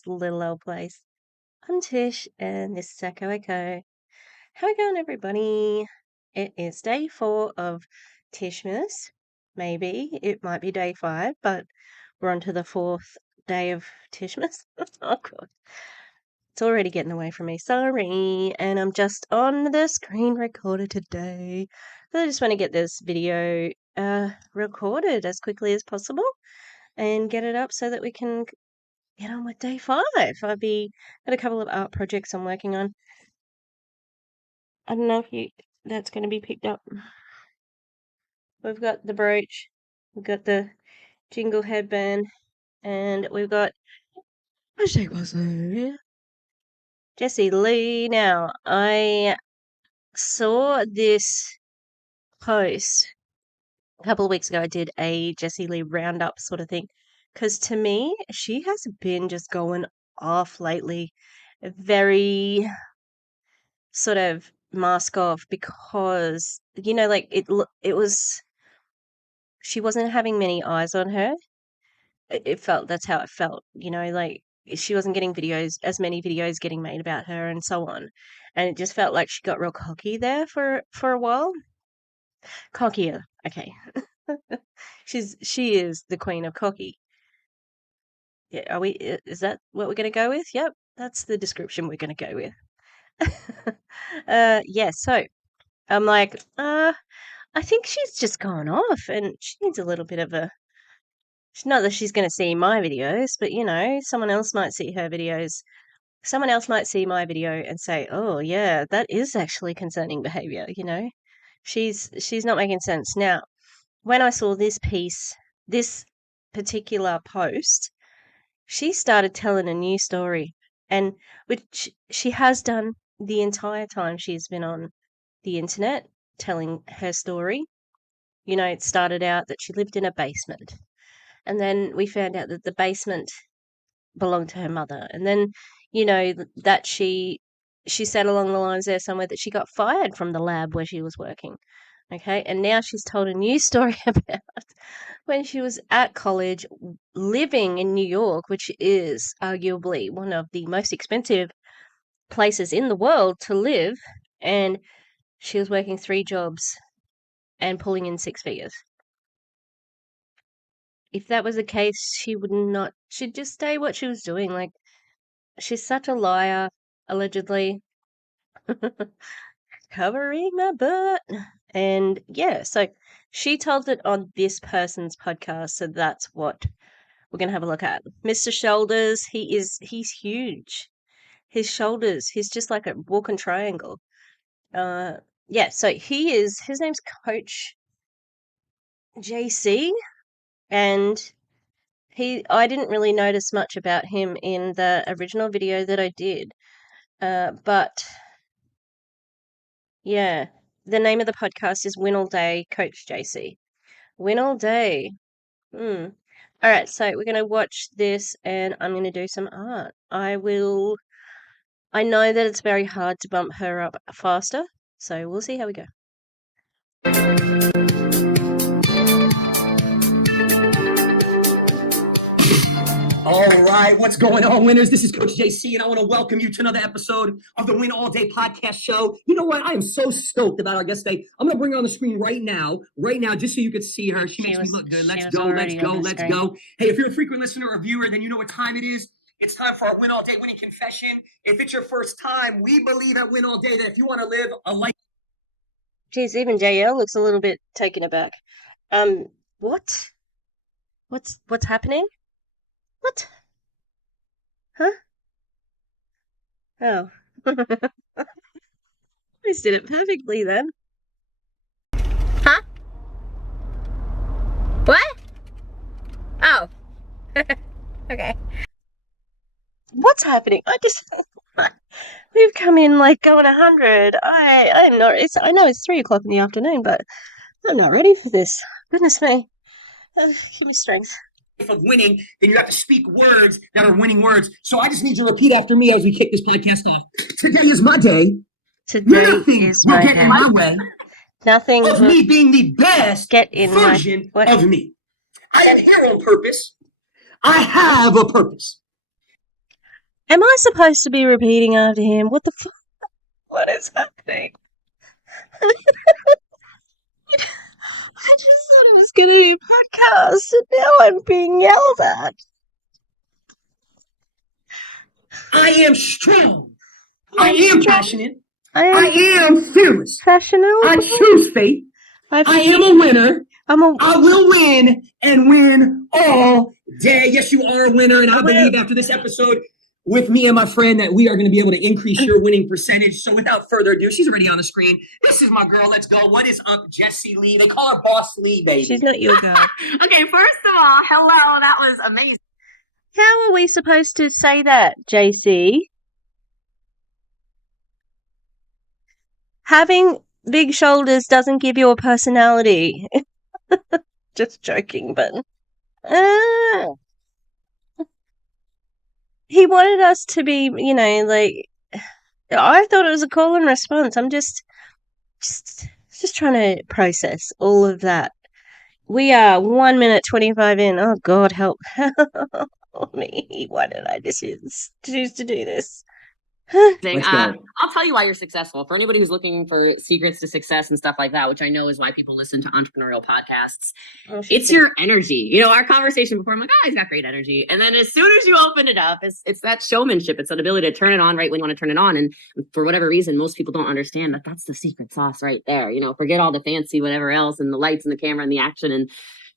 this little old place. I'm Tish, and this is Echo Echo. How are we going, everybody? It is day 4 of Tishmas. Maybe it might be day 5, but we're on to the 4th day of Tishmas. Oh, God. It's already getting away from me. Sorry. And I'm just on the screen recorder today. I just want to get this video recorded as quickly as possible and get it up so that we can get on with day 5. Got a couple of art projects I'm working on. I don't know if that's going to be picked up. We've got the brooch, we've got the jingle headband, and we've got Jessie Lee. Now, I saw this post a couple of weeks ago. I did a Jessie Lee roundup sort of thing, because to me, she has been just going off lately. Very sort of mask off, because like it was, she wasn't having many eyes on her. It felt, that's how it felt, like she wasn't getting as many videos getting made about her and so on, and it just felt like she got real cocky there for a while. Cockier, okay. She is the queen of cocky. Yeah, is that what we're going to go with? Yep, that's the description we're going to go with. Yeah, so I'm like, I think she's just gone off, and she needs a little bit of a. Not that she's going to see my videos, but someone else might see her videos. Someone else might see my video and say, "Oh, yeah, that is actually concerning behavior." She's not making sense. Now, when I saw this particular post, she started telling a new story, and which she has done the entire time she's been on the internet telling her story. It started out that she lived in a basement, and then we found out that the basement belonged to her mother, and then that she said along the lines there somewhere that she got fired from the lab where she was working. Okay, and now she's told a new story about when she was at college living in New York, which is arguably one of the most expensive places in the world to live, and she was working 3 jobs and pulling in 6 figures. If that was the case, she'd just stay what she was doing. Like, she's such a liar, allegedly. Covering my butt. And yeah, so she told it on this person's podcast, so that's what we're going to have a look at. Mr. Shoulders, he's huge. His shoulders, he's just like a walking triangle. Yeah, so his name's Coach JC, and I didn't really notice much about him in the original video that I did, but yeah, the name of the podcast is Win All Day, Coach JC. Win All Day. All right, so we're going to watch this, and I'm going to do some art. I know that it's very hard to bump her up faster, so we'll see how we go. All right, what's going on, winners? This is Coach JC, and I want to welcome you to another episode of the Win All Day podcast show. You know what? I am so stoked about our guest today. I'm going to bring her on the screen right now, just so you could see her. She makes me look good. Let's go. Hey, if you're a frequent listener or viewer, then you know what time it is. It's time for our Win All Day winning confession. If it's your first time, we believe at Win All Day that if you want to live a life... Geez, even JL looks a little bit taken aback. What? What's happening? What? Huh? Oh. I just did it perfectly then. Huh? What? Oh. Okay. What's happening? We've come in like going 100. I'm not. I know it's 3:00 in the afternoon, but I'm not ready for this. Goodness me. Give me strength. Of winning, then you have to speak words that are winning words. So I just need you to repeat after me as we kick this podcast off. Today is my day. Nothing will get in my way. Nothing of me being the best version of me. I am here on purpose. I have a purpose. Am I supposed to be repeating after him? What the fuck? What is happening? I just thought I was going to do podcasts, and now I'm being yelled at. I am strong. I am passionate. I I am am fearless. passionate. I choose fate. I am a winner. I will win and win all day. Yes, you are a winner. And I believe after this episode with me and my friend that we are going to be able to increase your winning percentage. So without further ado, she's already on the screen. This is my girl. Let's go. What is up, Jessie Lee? They call her Boss Lee, baby. She's not your girl. Okay, first of all, hello. That was amazing. How are we supposed to say that, JC? Having big shoulders doesn't give you a personality. Just joking, but he wanted us to be, like, I thought it was a call and response. I'm just trying to process all of that. We are 1 minute 25 in. Oh God, help me! Why did I choose to do this? Let's go. I'll tell you why you're successful. For anybody who's looking for secrets to success and stuff like that, which I know is why people listen to entrepreneurial podcasts, it's your energy. Our conversation before, I'm like, oh, he's got great energy. And then as soon as you open it up, it's that showmanship. It's that ability to turn it on right when you want to turn it on. And for whatever reason, most people don't understand that that's the secret sauce right there. Forget all the fancy whatever else and the lights and the camera and the action and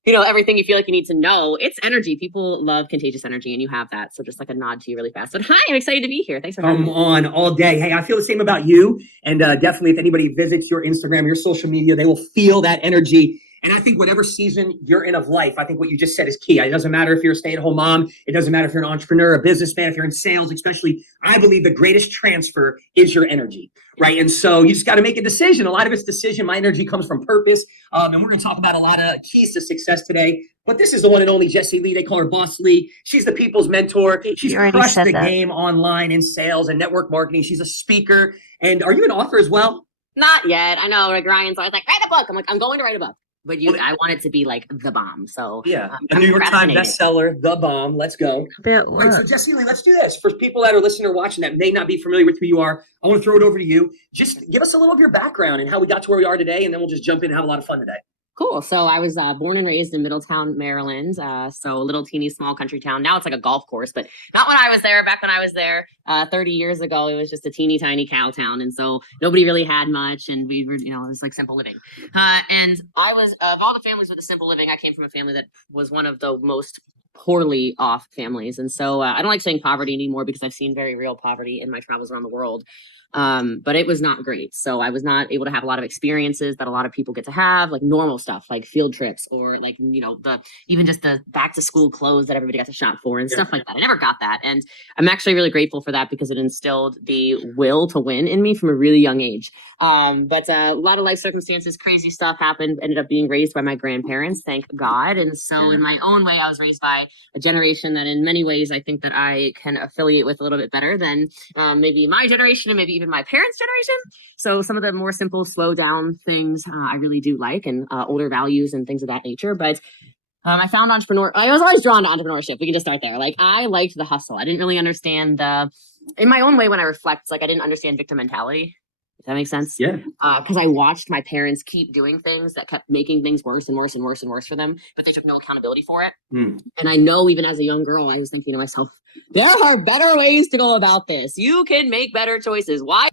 everything you feel like you need to know. It's energy. People love contagious energy, and you have that. So just like a nod to you really fast. But hi, I'm excited to be here. Thanks for having me. Come on, all day. Hey, I feel the same about you. And definitely if anybody visits your Instagram, your social media, they will feel that energy. And I think whatever season you're in of life, I think what you just said is key. It doesn't matter if you're a stay-at-home mom. It doesn't matter if you're an entrepreneur, a businessman, if you're in sales, especially. I believe the greatest transfer is your energy, right? And so you just got to make a decision. A lot of it's decision. My energy comes from purpose. And we're going to talk about a lot of keys to success today. But this is the one and only Jessie Lee. They call her Boss Lee. She's the people's mentor. She's crushed the game online in sales and network marketing. She's a speaker. And are you an author as well? Not yet. I know. Like Ryan's always like, write a book. I'm like, I'm going to write a book. But I want it to be like the bomb. So yeah, a New York Times bestseller, The Bomb. Let's go. Right, so Jessie Lee, let's do this. For people that are listening or watching that may not be familiar with who you are, I want to throw it over to you. Just give us a little of your background and how we got to where we are today, and then we'll just jump in and have a lot of fun today. Cool. So I was born and raised in Middletown, Maryland. So a little teeny small country town. Now it's like a golf course, but not when I was there. Back when I was there 30 years ago, it was just a teeny tiny cow town. And so nobody really had much. And we were, it was like simple living. And I was, of all the families with a simple living, I came from a family that was one of the most poorly off families. And so I don't like saying poverty anymore because I've seen very real poverty in my travels around the world. But it was not great. So I was not able to have a lot of experiences that a lot of people get to have, like normal stuff, like field trips or like, even just the back to school clothes that everybody got to shop for and stuff like that. I never got that. And I'm actually really grateful for that because it instilled the will to win in me from a really young age. But a lot of life circumstances, crazy stuff happened, ended up being raised by my grandparents, thank God. And so in my own way, I was raised by a generation that in many ways, I think that I can affiliate with a little bit better than maybe my generation and maybe even my parents' generation. So some of the more simple, slow down things I really do like and older values and things of that nature. But I found I was always drawn to entrepreneurship. We can just start there. Like I liked the hustle. I didn't really understand in my own way when I reflect, like I didn't understand victim mentality. Does that make sense? Yeah. Because I watched my parents keep doing things that kept making things worse and worse and worse and worse for them, but they took no accountability for it. And I know even as a young girl, I was thinking to myself, there are better ways to go about this. You can make better choices. Why?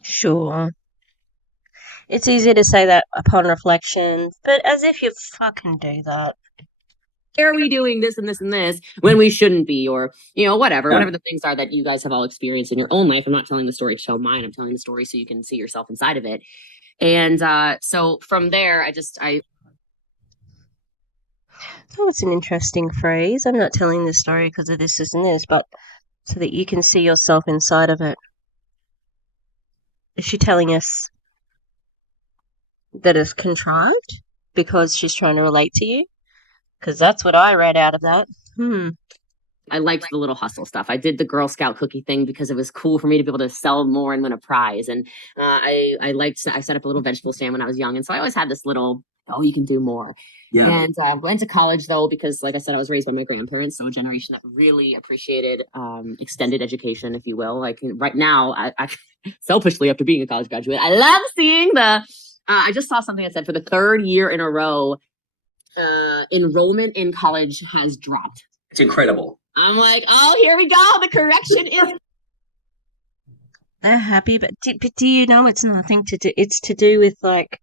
Sure. It's easy to say that upon reflection, but as if you fucking do that. Why are we doing this and this and this when we shouldn't be, or whatever the things are that you guys have all experienced in your own life. I'm not telling the story to show mine. I'm telling the story so you can see yourself inside of it. And so from there, I Oh, it's an interesting phrase. I'm not telling the story because of this and this, but so that you can see yourself inside of it. Is she telling us that it's contrived because she's trying to relate to you? Because that's what I read out of that. I liked the little hustle stuff. I did the Girl Scout cookie thing because it was cool for me to be able to sell more and win a prize. And I set up a little vegetable stand when I was young. And so I always had this little oh, you can do more. Yeah. And went to college though, because like I said, I was raised by my grandparents, so a generation that really appreciated extended education, if you will. Like right now, I selfishly, after being a college graduate, I love seeing I just saw something that said for the third year in a row, enrollment in college has dropped. It's incredible. I'm like, oh, here we go. The correction is. They're happy, but do you know it's nothing to do? It's to do with like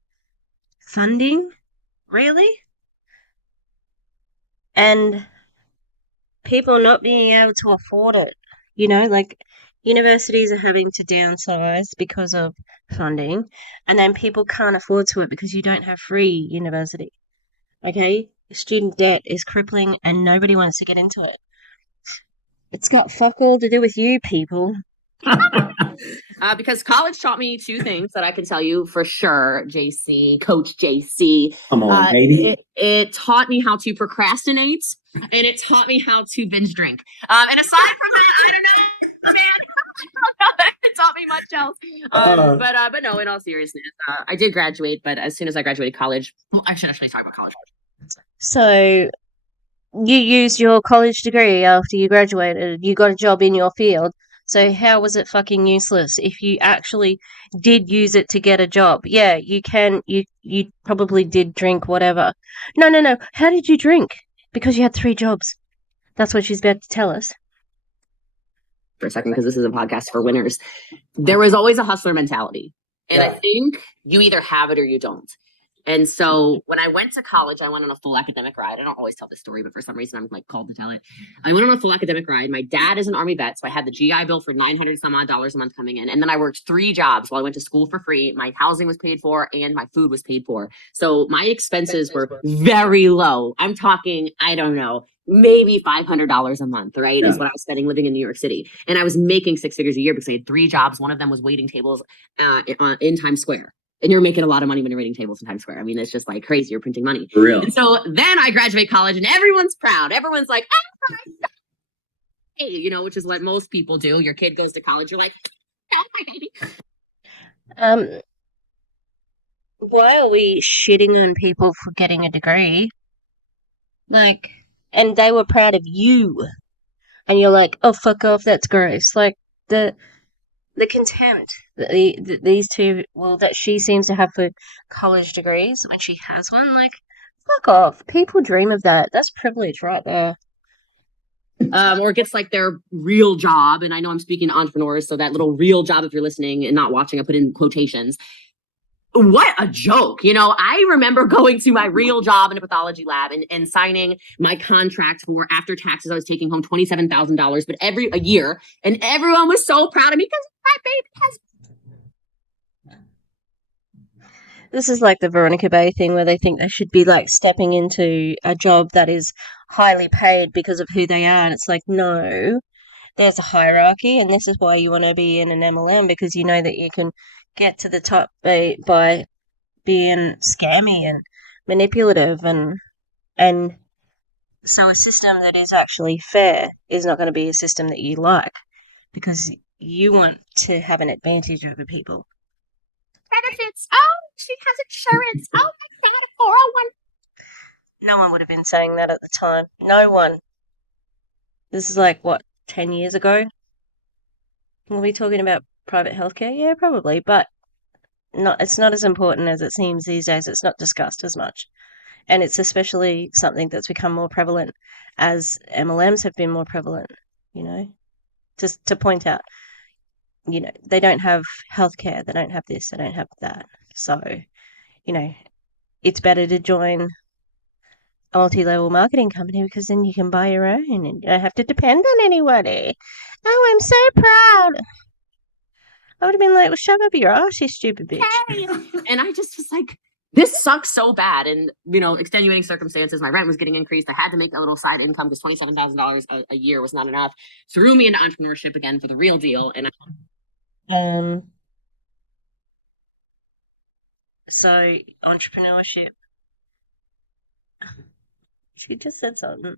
funding, really, and people not being able to afford it. You know, like universities are having to downsize because of funding, and then people can't afford to it because you don't have free university. Okay, student debt is crippling, and nobody wants to get into it. It's got fuck all to do with you people. Because college taught me two things that I can tell you for sure, JC, Coach JC. Come on, baby. It taught me how to procrastinate, and it taught me how to binge drink. And aside from that, I don't know, man. It taught me much else. But no, in all seriousness, I did graduate. But as soon as I graduated college, I should actually talk about college. So you used your college degree after you graduated. You got a job in your field. So how was it fucking useless if you actually did use it to get a job? Yeah, you can. You probably did drink whatever. No. How did you drink? Because you had 3 jobs. That's what she's about to tell us. For a second, because this is a podcast for winners. There was always a hustler mentality. And I think you either have it or you don't. And so when I went to college, I went on a full academic ride. I don't always tell this story, but for some reason I'm like called to tell it. I went on a full academic ride. My dad is an Army vet, so I had the GI Bill for $900 some odd a month coming in. And then I worked 3 jobs while I went to school for free. My housing was paid for and my food was paid for. So my expenses were very low. I'm talking, I don't know, maybe $500 a month, right? Is what I was spending living in New York City. And I was making 6 figures a year because I had 3 jobs. One of them was waiting tables in Times Square. And you're making a lot of money when you're waiting tables in Times Square. I mean, it's just like crazy. You're printing money. For real. And so then I graduate college and everyone's proud. Everyone's like, oh my God. Hey, you know, which is what most people do. Your kid goes to college. You're like, oh my baby. Why are we shitting on people for getting a degree? Like, and they were proud of you. And you're like, oh, fuck off, that's gross. Like, the contempt that these two, well, that she seems to have for college degrees when she has one, like, fuck off. People dream of that. That's privilege right there. Or it gets like their real job. And I know I'm speaking to entrepreneurs, so that little real job, if you're listening and not watching, I put in quotations. What a joke. You know, I remember going to my real job in a pathology lab and signing my contract for after taxes. I was taking home $27,000, but a year. And everyone was so proud of me because my baby has. This is like the Veronica Bay thing where they think they should be like stepping into a job that is highly paid because of who they are. And it's like, no, there's a hierarchy. And this is why you want to be in an MLM, because you know that you can get to the top by being scammy and manipulative, and so a system that is actually fair is not going to be a system that you like, because you want to have an advantage over people. Benefits. Oh, she has insurance. Oh my God, 401. No one would have been saying that at the time. No one. This is like, what, 10 years ago? Were we talking about private healthcare? Yeah, probably, but it's not as important as it seems these days. It's not discussed as much. And it's especially something that's become more prevalent as MLMs have been more prevalent, you know, just to point out, you know, they don't have healthcare, they don't have this, they don't have that. So, you know, it's better to join a multi-level marketing company, because then you can buy your own and you don't have to depend on anybody. Oh, I'm so proud. I would have been like, well, shut up your ass, you stupid bitch. Hey. And I just was like, this sucks so bad. And, you know, extenuating circumstances, my rent was getting increased. I had to make a little side income because $27,000 a year was not enough. Threw me into entrepreneurship again for the real deal. And so entrepreneurship. She just said something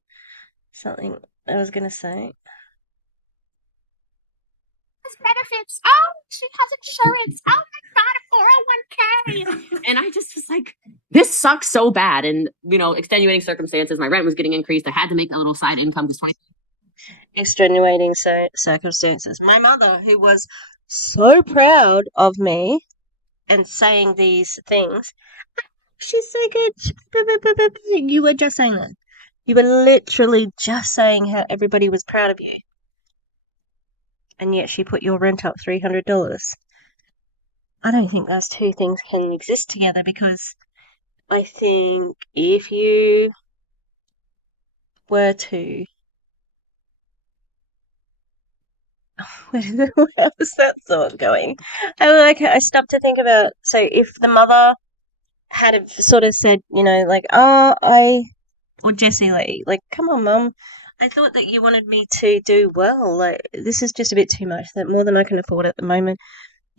I was going to say. Benefits. Oh, she has insurance. Oh my God, 401k. And I just was like, this sucks so bad. And, extenuating circumstances, my rent was getting increased. I had to make a little side income because Extenuating circumstances. My mother, who was so proud of me and saying these things, she's so good. You were just saying that. You were literally just saying how everybody was proud of you. And yet she put your rent up $300. I don't think those two things can exist together, because I think if you were to... where was that thought going? I stopped to think about, so if the mother had have sort of said, or Jessie Lee, like, come on, Mum, I thought that you wanted me to do well. Like, this is just a bit too much, that more than I can afford at the moment.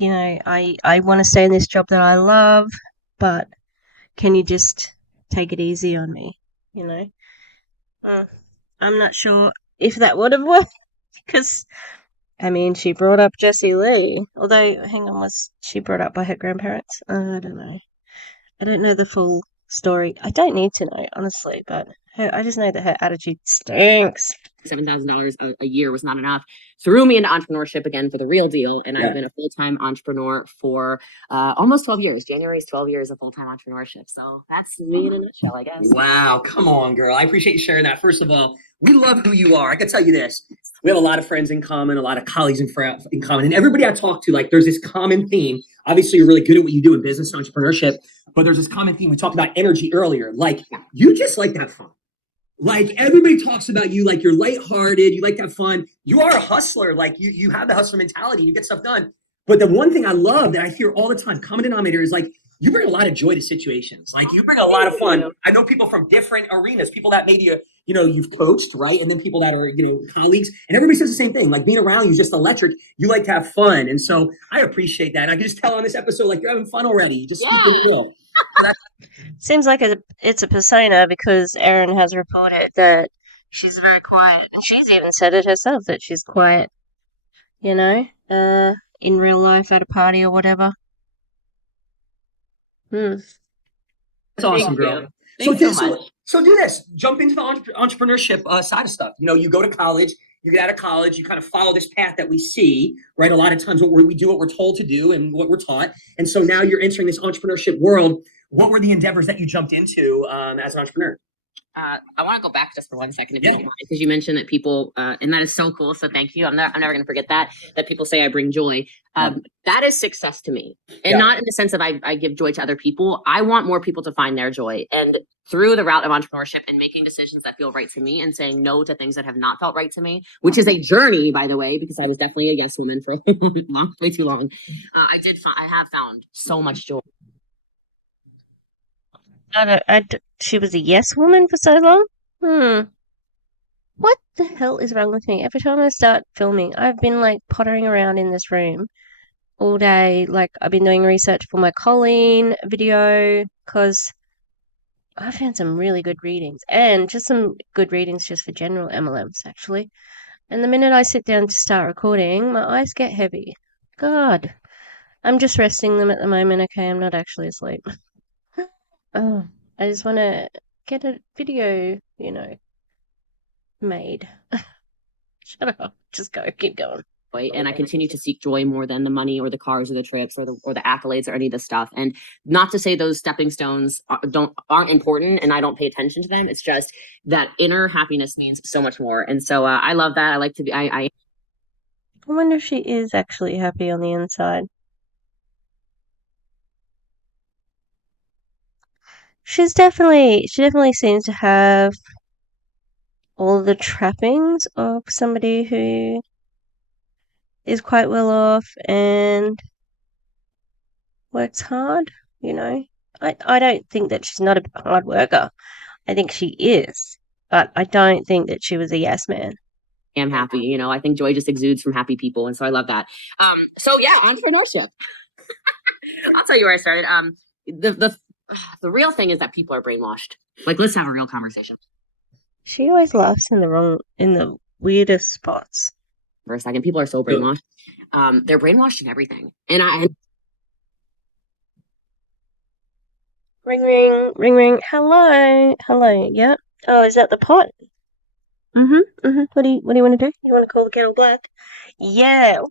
I want to stay in this job that I love, but can you just take it easy on me? I'm not sure if that would have worked, because, she brought up Jessie Lee. Although, hang on, was she brought up by her grandparents? I don't know. I don't know the full story. I don't need to know, honestly, but I just know that her attitude stinks. $7,000 a year was not enough. Threw me into entrepreneurship again for the real deal. And I've been a full-time entrepreneur for almost 12 years. January is 12 years of full-time entrepreneurship. So that's me in a nutshell, I guess. Wow. Come on, girl. I appreciate you sharing that. First of all, we love who you are. I can tell you this. We have a lot of friends in common, a lot of colleagues in common. And everybody I talk to, like, there's this common theme. Obviously, you're really good at what you do in business and entrepreneurship, but there's this common theme. We talked about energy earlier. Like, you just like to have fun. Like, everybody talks about you like you're lighthearted, you like to have fun. You are a hustler. Like, you have the hustler mentality, you get stuff done. But the one thing I love that I hear all the time, common denominator, is like, you bring a lot of joy to situations. Like, you bring a lot of fun. I know people from different arenas, people that maybe you've coached, right? And then people that are, colleagues, and everybody says the same thing. Like, being around you is just electric. You like to have fun. And so I appreciate that. And I can just tell on this episode, like, you're having fun already. You just keep it real. Seems like it's a persona, because Erin has reported that she's very quiet. And she's even said it herself, that she's quiet, in real life at a party or whatever. That's awesome, girl. Thanks so much. So do this. Jump into the entrepreneurship side of stuff. You go to college, you get out of college, you kind of follow this path that we see, right? A lot of times we do what we're told to do and what we're taught. And so now you're entering this entrepreneurship world. What were the endeavors that you jumped into as an entrepreneur? I want to go back just for 1 second, if you don't mind, because you mentioned that people, and that is so cool. So thank you. I'm never going to forget that people say I bring joy. That is success to me, and not in the sense of I give joy to other people. I want more people to find their joy, and through the route of entrepreneurship and making decisions that feel right to me and saying no to things that have not felt right to me, which is a journey, by the way, because I was definitely a yes woman for way too long. I have found so much joy. She was a yes woman for so long? What the hell is wrong with me? Every time I start filming, I've been like pottering around in this room all day. Like, I've been doing research for my Colleen video, because I found some really good readings, and just some good readings just for general MLMs, actually. And the minute I sit down to start recording, my eyes get heavy. God, I'm just resting them at the moment. Okay, I'm not actually asleep. Oh, I just want to get a video, made. Shut up. Just go. Keep going. And I continue to seek joy more than the money or the cars or the trips or the accolades or any of the stuff. And not to say those stepping stones aren't important and I don't pay attention to them. It's just that inner happiness means so much more. And so I love that. I like to be. I wonder if she is actually happy on the inside. She definitely seems to have all the trappings of somebody who is quite well off and works hard, I don't think that she's not a hard worker. I think she is, but I don't think that she was a yes man. am happy. I think joy just exudes from happy people. And so I love that. So yeah, entrepreneurship. I'll tell you where I started. The real thing is that people are brainwashed. Like, let's have a real conversation. She always laughs in the weirdest spots. For a second, people are so brainwashed. They're brainwashed in everything. And Ring, ring, ring, ring. Hello, hello. Yeah. Oh, is that the pot? What do you want to do? You want to call the kettle black? Yeah.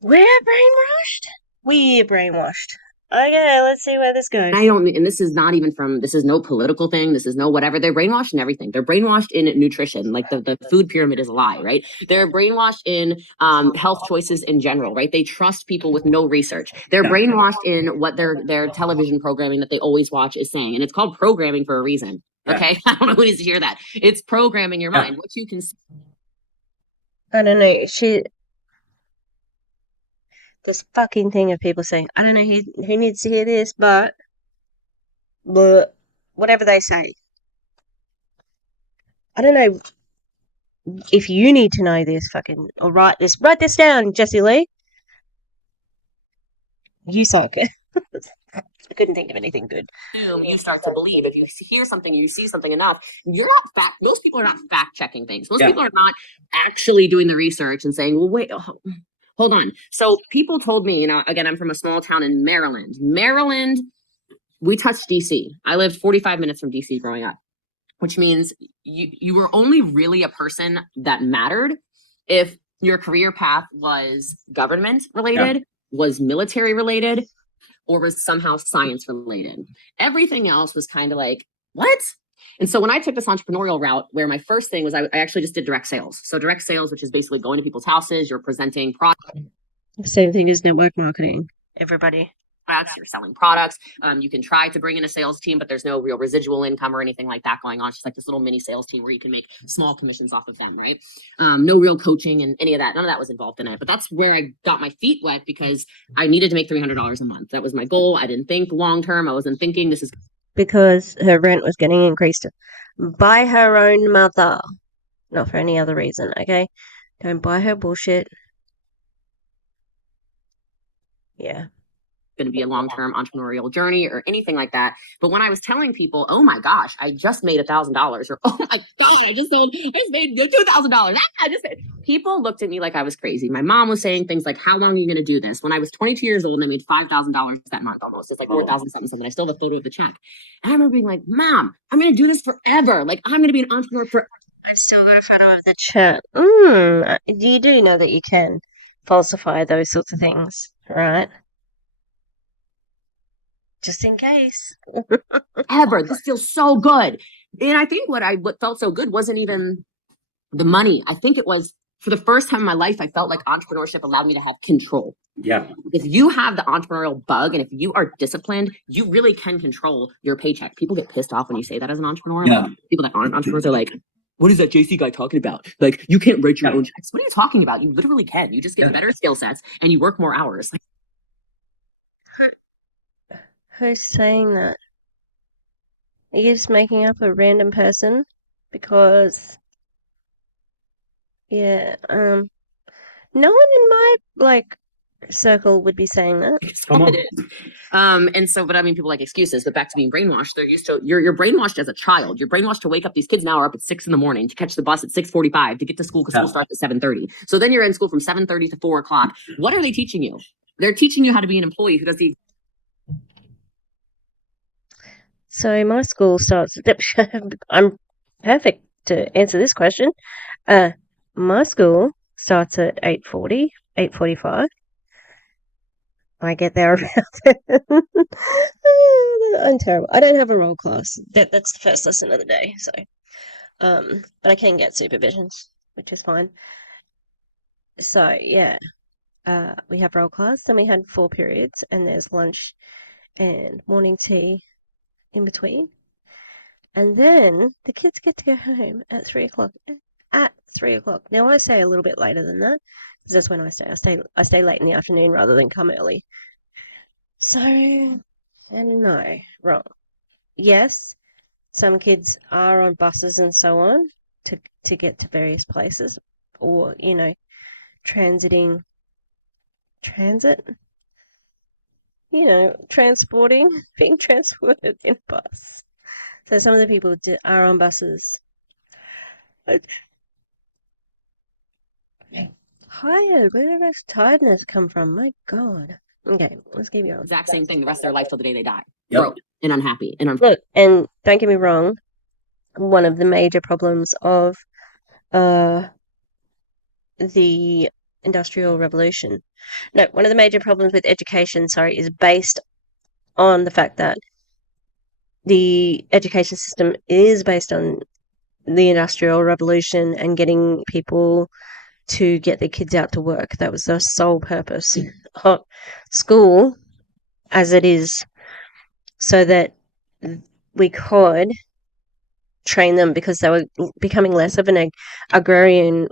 We're brainwashed. We're brainwashed. Okay, let's see where this goes. And this is not even this is no political thing. This is no whatever. They're brainwashed in everything. They're brainwashed in nutrition. Like the food pyramid is a lie, right? They're brainwashed in health choices in general, right? They trust people with no research. They're brainwashed in what their television programming that they always watch is saying. And it's called programming for a reason. Okay. I don't know who needs to hear that. It's programming your mind. What you can see. I don't know. This fucking thing of people saying, I don't know who needs to hear this, but whatever they say. I don't know if you need to know this fucking, or write this down, Jessie Lee. You suck. I couldn't think of anything good. You start to believe. If you hear something, you see something enough, most people are not fact checking things. Most people are not actually doing the research and saying, well, wait, hold on. So people told me, again, I'm from a small town in Maryland. Maryland, we touched DC. I lived 45 minutes from DC growing up, which means you were only really a person that mattered if your career path was government related, was military related, or was somehow science related. Everything else was kind of like, what? And so when I took this entrepreneurial route, where my first thing was I actually just did direct sales. So direct sales, which is basically going to people's houses, you're presenting products. Same thing as network marketing, everybody. You're selling products. You can try to bring in a sales team, but there's no real residual income or anything like that going on. It's just like this little mini sales team where you can make small commissions off of them, right? No real coaching and any of that. None of that was involved in it. But that's where I got my feet wet because I needed to make $300 a month. That was my goal. I didn't think long term. I wasn't thinking this is because her rent was getting increased by her own mother, not for any other reason. Okay, don't buy her bullshit. Yeah. Going to be a long-term entrepreneurial journey or anything like that. But when I was telling people, oh my gosh, I just made $1,000, or oh my God, I just made $2,000. People looked at me like I was crazy. My mom was saying things like, how long are you going to do this? When I was 22 years old, I made $5,000 that month almost. It's like 4,000 something. I still have a photo of the check. And I remember being like, Mom, I'm going to do this forever. Like I'm going to be an entrepreneur forever. I've still got a photo of the chat. You do know that you can falsify those sorts of things, right? Just in case. Ever. This feels so good. And I think what felt so good wasn't even the money. I think it was for the first time in my life, I felt like entrepreneurship allowed me to have control. Yeah. If you have the entrepreneurial bug and if you are disciplined, you really can control your paycheck. People get pissed off when you say that as an entrepreneur. Yeah. Like, people that aren't entrepreneurs are like, what is that JC guy talking about? Like, you can't write your own checks. What are you talking about? You literally can. You just get better skill sets and you work more hours. Who's saying that? Are you just making up a random person? Because, yeah, no one in my, circle would be saying that. Come on. It is. And so, but I mean, people like excuses, but back to being brainwashed. They're used to, you're brainwashed as a child. You're brainwashed to wake up. These kids now are up at 6 a.m. to catch the bus at 6:45 to get to school because school starts at 7:30. So then you're in school from 7:30 to 4 o'clock. What are they teaching you? They're teaching you how to be an employee who does the. So my school starts. I'm perfect to answer this question. My school starts at 8:40, 8:45. I get there about I'm terrible. I don't have a roll class. That's the first lesson of the day. So, but I can get supervisions, which is fine. So yeah, we have roll class. Then we had 4 periods, and there's lunch and morning tea in between. And then the kids get to go home at 3 o'clock. At 3 o'clock. Now I stay a little bit later than that because that's when I stay. I stay late in the afternoon rather than come early. So, and no, wrong. Yes, some kids are on buses and so on to get to various places, or transit, being transported in a bus. So some of the people are on buses. Tired. Where did this tiredness come from? My God. Okay, let's keep going. Exact same thing the rest of their life till the day they die. Yep. Broke and unhappy and Look, and don't get me wrong, one of the major problems of the Industrial Revolution. No, one of the major problems with education, is based on the fact that the education system is based on the Industrial Revolution and getting people to get their kids out to work. That was the sole purpose of school as it is, so that we could train them, because they were becoming less of an agrarian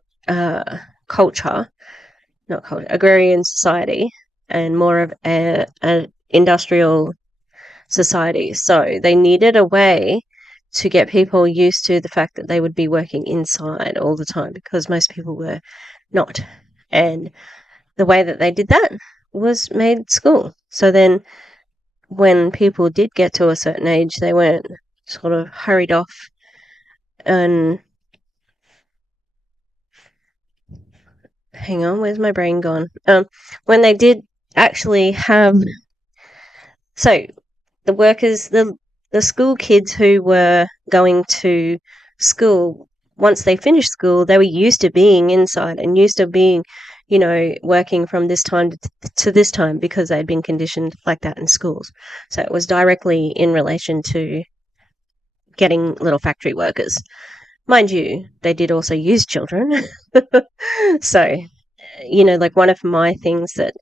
agrarian society, and more of an industrial society. So they needed a way to get people used to the fact that they would be working inside all the time, because most people were not. And the way that they did that was made school. So then when people did get to a certain age, they weren't sort of hurried off and hang on, where's my brain gone? When they did actually have, so the workers, the school kids who were going to school, once they finished school, they were used to being inside and used to being, working from this time to this time, because they'd been conditioned like that in schools. So it was directly in relation to getting little factory workers. Mind you, they did also use children. So, like one of my things that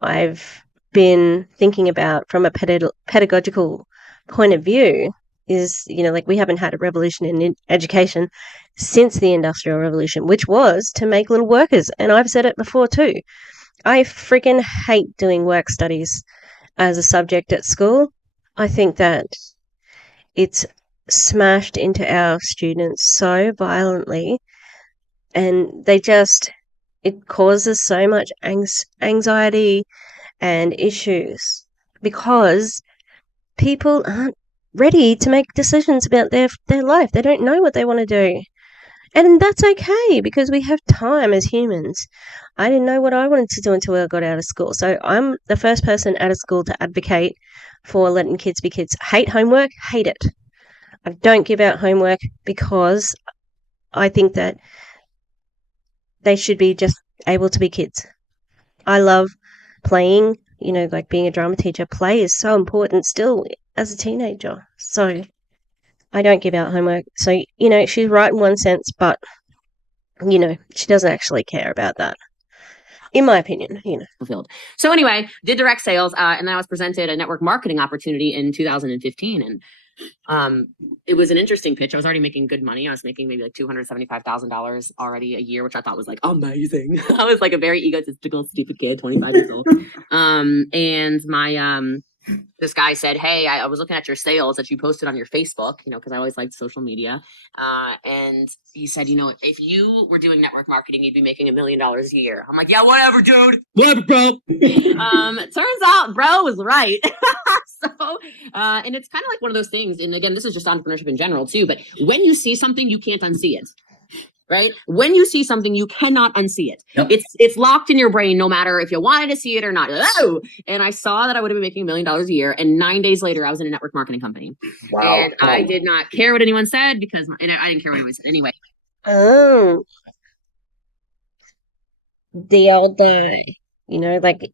I've been thinking about from a pedagogical point of view is, like we haven't had a revolution in education since the Industrial Revolution, which was to make little workers. And I've said it before too. I freaking hate doing work studies as a subject at school. I think that it's smashed into our students so violently, and it causes so much anxiety and issues, because people aren't ready to make decisions about their life. They don't know what they want to do. And that's okay, because we have time as humans. I didn't know what I wanted to do until I got out of school. So I'm the first person out of school to advocate for letting kids be kids. Hate homework, hate it. I don't give out homework, because I think that they should be just able to be kids. I love playing, like being a drama teacher. Play is so important still as a teenager. So I don't give out homework. So, she's right in one sense, but, she doesn't actually care about that, in my opinion, fulfilled. So anyway, did direct sales, and then I was presented a network marketing opportunity in 2015, and it was an interesting pitch. I was already making good money. I was making maybe like $275,000 already a year, which I thought was like amazing. I was like a very egotistical, stupid kid, 25 years old. And my this guy said, "Hey, I was looking at your sales that you posted on your Facebook, because I always liked social media. And he said, if you were doing network marketing, you'd be making $1 million a year." I'm like, "Yeah, whatever, dude. Whatever, bro. Turns out bro was right." So, and it's kind of like one of those things. And again, this is just entrepreneurship in general too. But when you see something, you can't unsee it. Right? When you see something, you cannot unsee it. Yep. It's locked in your brain, no matter if you wanted to see it or not. Oh! And I saw that I would have been making $1 million a year. And 9 days later, I was in a network marketing company. Wow. And I did not care what anyone said, because I didn't care what anyone said anyway. Oh, the old like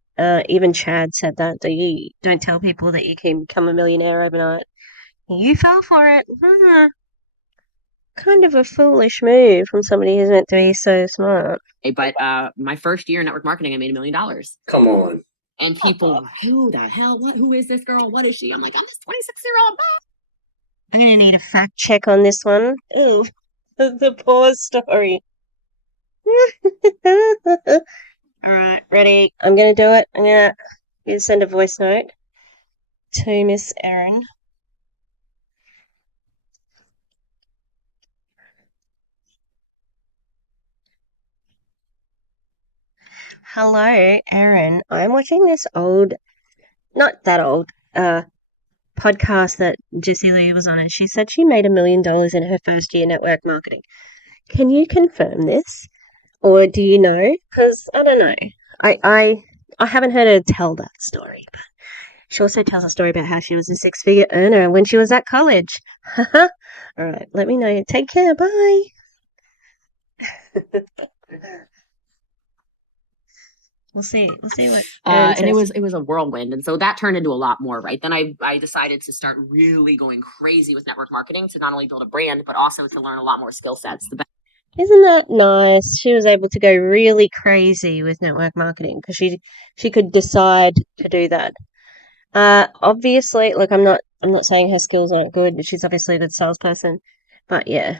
even Chad said that you don't tell people that you can become a millionaire overnight. You fell for it. Kind of a foolish move from somebody who's meant to be so smart. But my first year in network marketing, I made $1 million. Come on. And people, who the hell? Who is this girl? What is she? I'm like, I'm this 26-year-old. I'm gonna need a fact check on this one. Ooh, the pause story. All right, ready? I'm gonna do it. I'm gonna send a voice note to Miss Erin. Hello, Erin. I'm watching this old, not that old, podcast that Jessie Lee was on, and she said she made $1 million in her first year network marketing. Can you confirm this, or do you know? Because I don't know. I haven't heard her tell that story, but she also tells a story about how she was a six-figure earner when she was at college. All right, let me know. Take care. Bye. We'll see what. And it was a whirlwind, and so that turned into a lot more. Right then, I decided to start really going crazy with network marketing to not only build a brand but also to learn a lot more skill sets. Isn't that nice? She was able to go really crazy with network marketing because she could decide to do that. Obviously, like I'm not saying her skills aren't good. She's obviously a good salesperson, but yeah,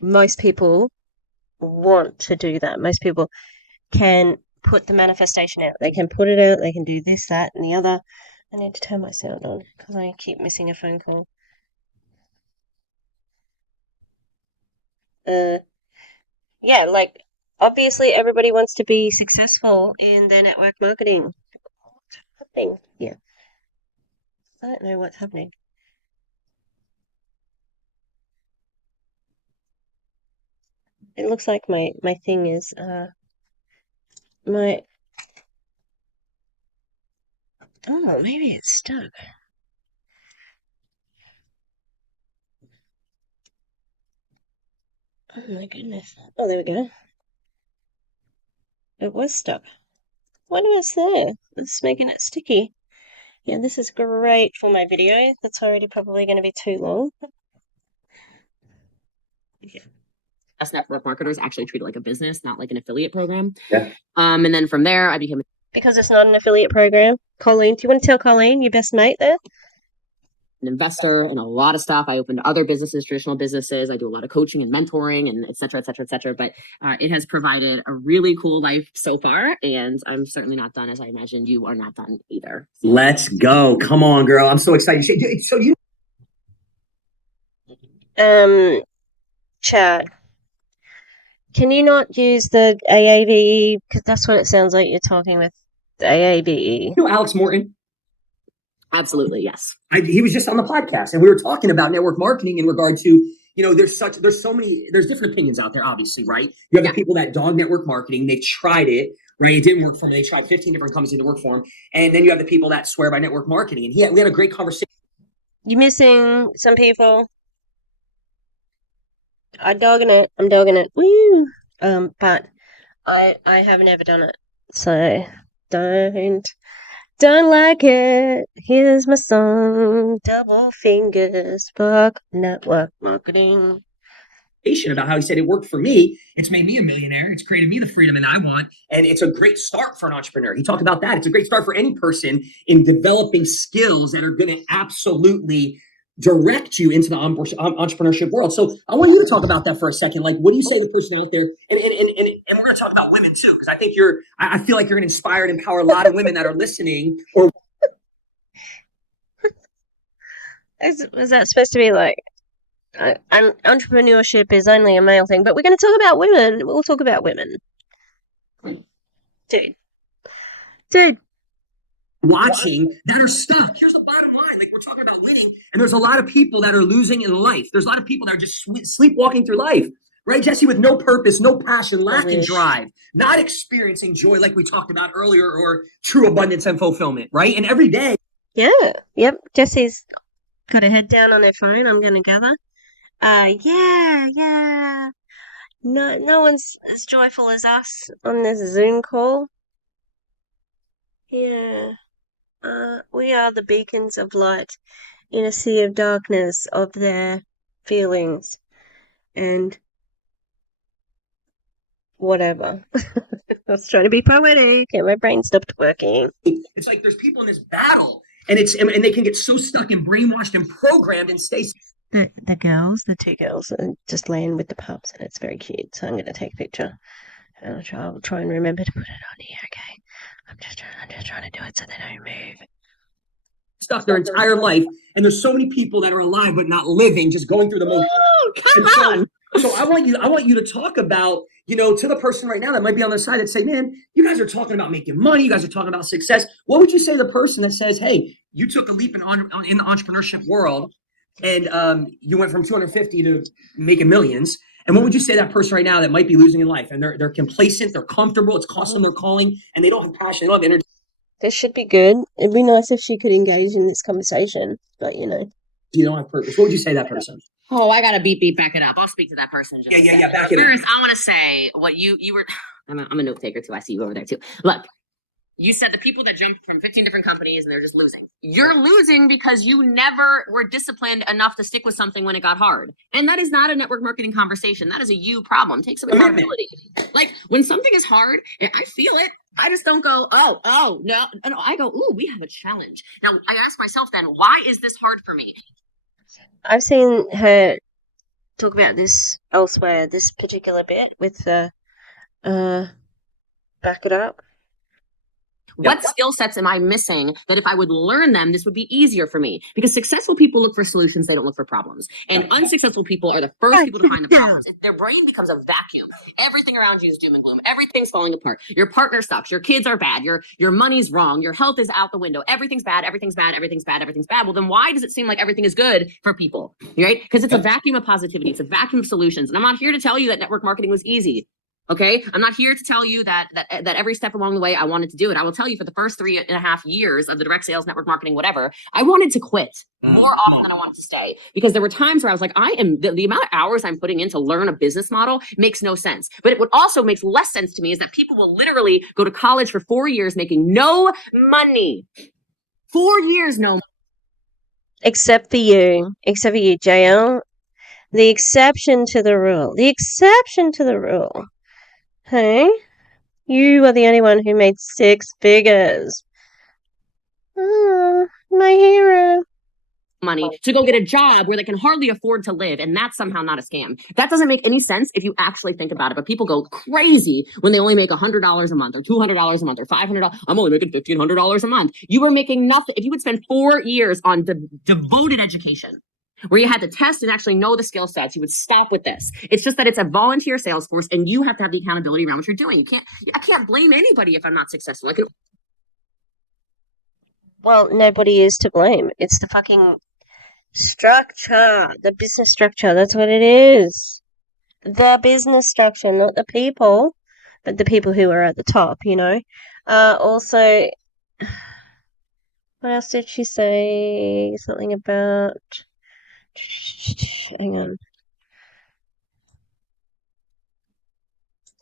most people want to do that. Most people can put the manifestation out. They can put it out. They can do this, that, and the other. I need to turn my sound on because I keep missing a phone call. Yeah, like obviously everybody wants to be successful in their network marketing. What's happening? Yeah, I don't know what's happening. It looks like my thing is my maybe it's stuck. Oh my goodness. Oh, there we go. It was stuck. What was there? It's making it sticky. Yeah, this is great for my video. That's already probably going to be too long. Yeah. Us network marketers actually treat it like a business, not like an affiliate program. Yeah. And then from there, I became because it's not an affiliate program. Colleen, do you want to tell Colleen, your best mate there? An investor in a lot of stuff. I opened other businesses, traditional businesses. I do a lot of coaching and mentoring and et cetera, et cetera, et cetera. But it has provided a really cool life so far. And I'm certainly not done, as I imagine you are not done either. Let's go. Come on, girl. I'm so excited. So you chat. Can you not use the AAVE? Because that's what it sounds like you're talking with the AAVE. know Alex Morton? Absolutely, yes. He was just on the podcast, and we were talking about network marketing in regard to, there's different opinions out there, obviously, right? You have the people that dog network marketing. They tried it, right? It didn't work for them. They tried 15 different companies to work for them. And then you have the people that swear by network marketing. And we had a great conversation. You're missing some people. I'm dogging it. Woo! But I have never done it. So don't like it. Here's my song. Double fingers. Fuck network marketing. About how he said it worked for me. It's made me a millionaire. It's created me the freedom that I want. And it's a great start for an entrepreneur. He talked about that. It's a great start for any person in developing skills that are going to absolutely direct you into the entrepreneurship world. So I want you to talk about that for a second. Like, what do you say to the person out there? And we're going to talk about women too, because I think I feel like you're going to inspire and empower a lot of women that are listening. Or was that supposed to be like, entrepreneurship is only a male thing, but we're going to talk about women. We'll talk about women. Dude. Watching that are stuck. Here's the bottom line. Like, we're talking about winning, and there's a lot of people that are losing in life. There's a lot of people that are just sleepwalking through life, right, Jessie, with no purpose, no passion, lacking drive, not experiencing joy like we talked about earlier, or true abundance and fulfillment, right? And every day. Yeah. Yep. Jessie's got her head down on her phone, I'm going to gather. Yeah. No one's as joyful as us on this Zoom call. Yeah. We are the beacons of light in a sea of darkness of their feelings and whatever. I was trying to be poetic and my brain stopped working. It's like there's people in this battle, and they can get so stuck and brainwashed and programmed and stay. The two girls are just laying with the pups, and it's very cute. So I'm going to take a picture. And I'll try and remember to put it on here. Okay, I'm just trying to do it so they don't move. Stuck their entire life, and there's so many people that are alive but not living, just going through the motions. Come on. So I want you to talk about, to the person right now that might be on their side that say, man, you guys are talking about making money. You guys are talking about success. What would you say to the person that says, hey, you took a leap in the entrepreneurship world, and you went from 250 to making millions, And what would you say to that person right now that might be losing in life and they're complacent, they're comfortable, it's costing them their calling, and they don't have passion, they don't have energy? This should be good. It'd be nice if she could engage in this conversation, but you know. You don't have purpose. What would you say to that person? Oh, I gotta beep back it up. I'll speak to that person. Yeah, back it up. First, I want to say what you were. I'm a note taker too. I see you over there too. Look, you said the people that jump from 15 different companies and they're just losing. You're losing because you never were disciplined enough to stick with something when it got hard. And that is not a network marketing conversation. That is a you problem. Take some accountability. Like when something is hard, and I feel it. I just don't go, oh, no. I go, ooh, we have a challenge. Now, I ask myself then, why is this hard for me? I've seen her talk about this elsewhere, this particular bit with the back it up. What skill sets am I missing that if I would learn them, this would be easier for me? Because successful people look for solutions, they don't look for problems. And unsuccessful people are the first people to find the problems. If their brain becomes a vacuum, everything around you is doom and gloom. Everything's falling apart. Your partner sucks. Your kids are bad. Your money's wrong. Your health is out the window. Everything's bad. Everything's bad. Everything's bad. Everything's bad. Well, then why does it seem like everything is good for people? Right? Because it's a vacuum of positivity. It's a vacuum of solutions. And I'm not here to tell you that network marketing was easy. Okay, I'm not here to tell you that every step along the way I wanted to do it. I will tell you for the first 3.5 years of the direct sales, network marketing, whatever, I wanted to quit more often than I wanted to stay, because there were times where I was like, the amount of hours I'm putting in to learn a business model makes no sense. But it would also makes less sense to me is that people will literally go to college for 4 years making no money. 4 years, no. Except for you, JL. The exception to the rule. The exception to the rule. Hey, you are the only one who made 6 figures. Oh, my hero. Money to go get a job where they can hardly afford to live, and that's somehow not a scam. That doesn't make any sense if you actually think about it. But people go crazy when they only make $100 a month or $200 a month or $500. I'm only making $1,500 a month. You were making nothing if you would spend 4 years on devoted education, where you had to test and actually know the skill sets. You would stop with this. It's just that it's a volunteer sales force, and you have to have the accountability around what you're doing. I can't blame anybody if I'm not successful. Well, nobody is to blame. It's the fucking structure, the business structure. That's what it is. The business structure, not the people, but the people who are at the top, you know. Also, what else did she say? Something about... Hang on.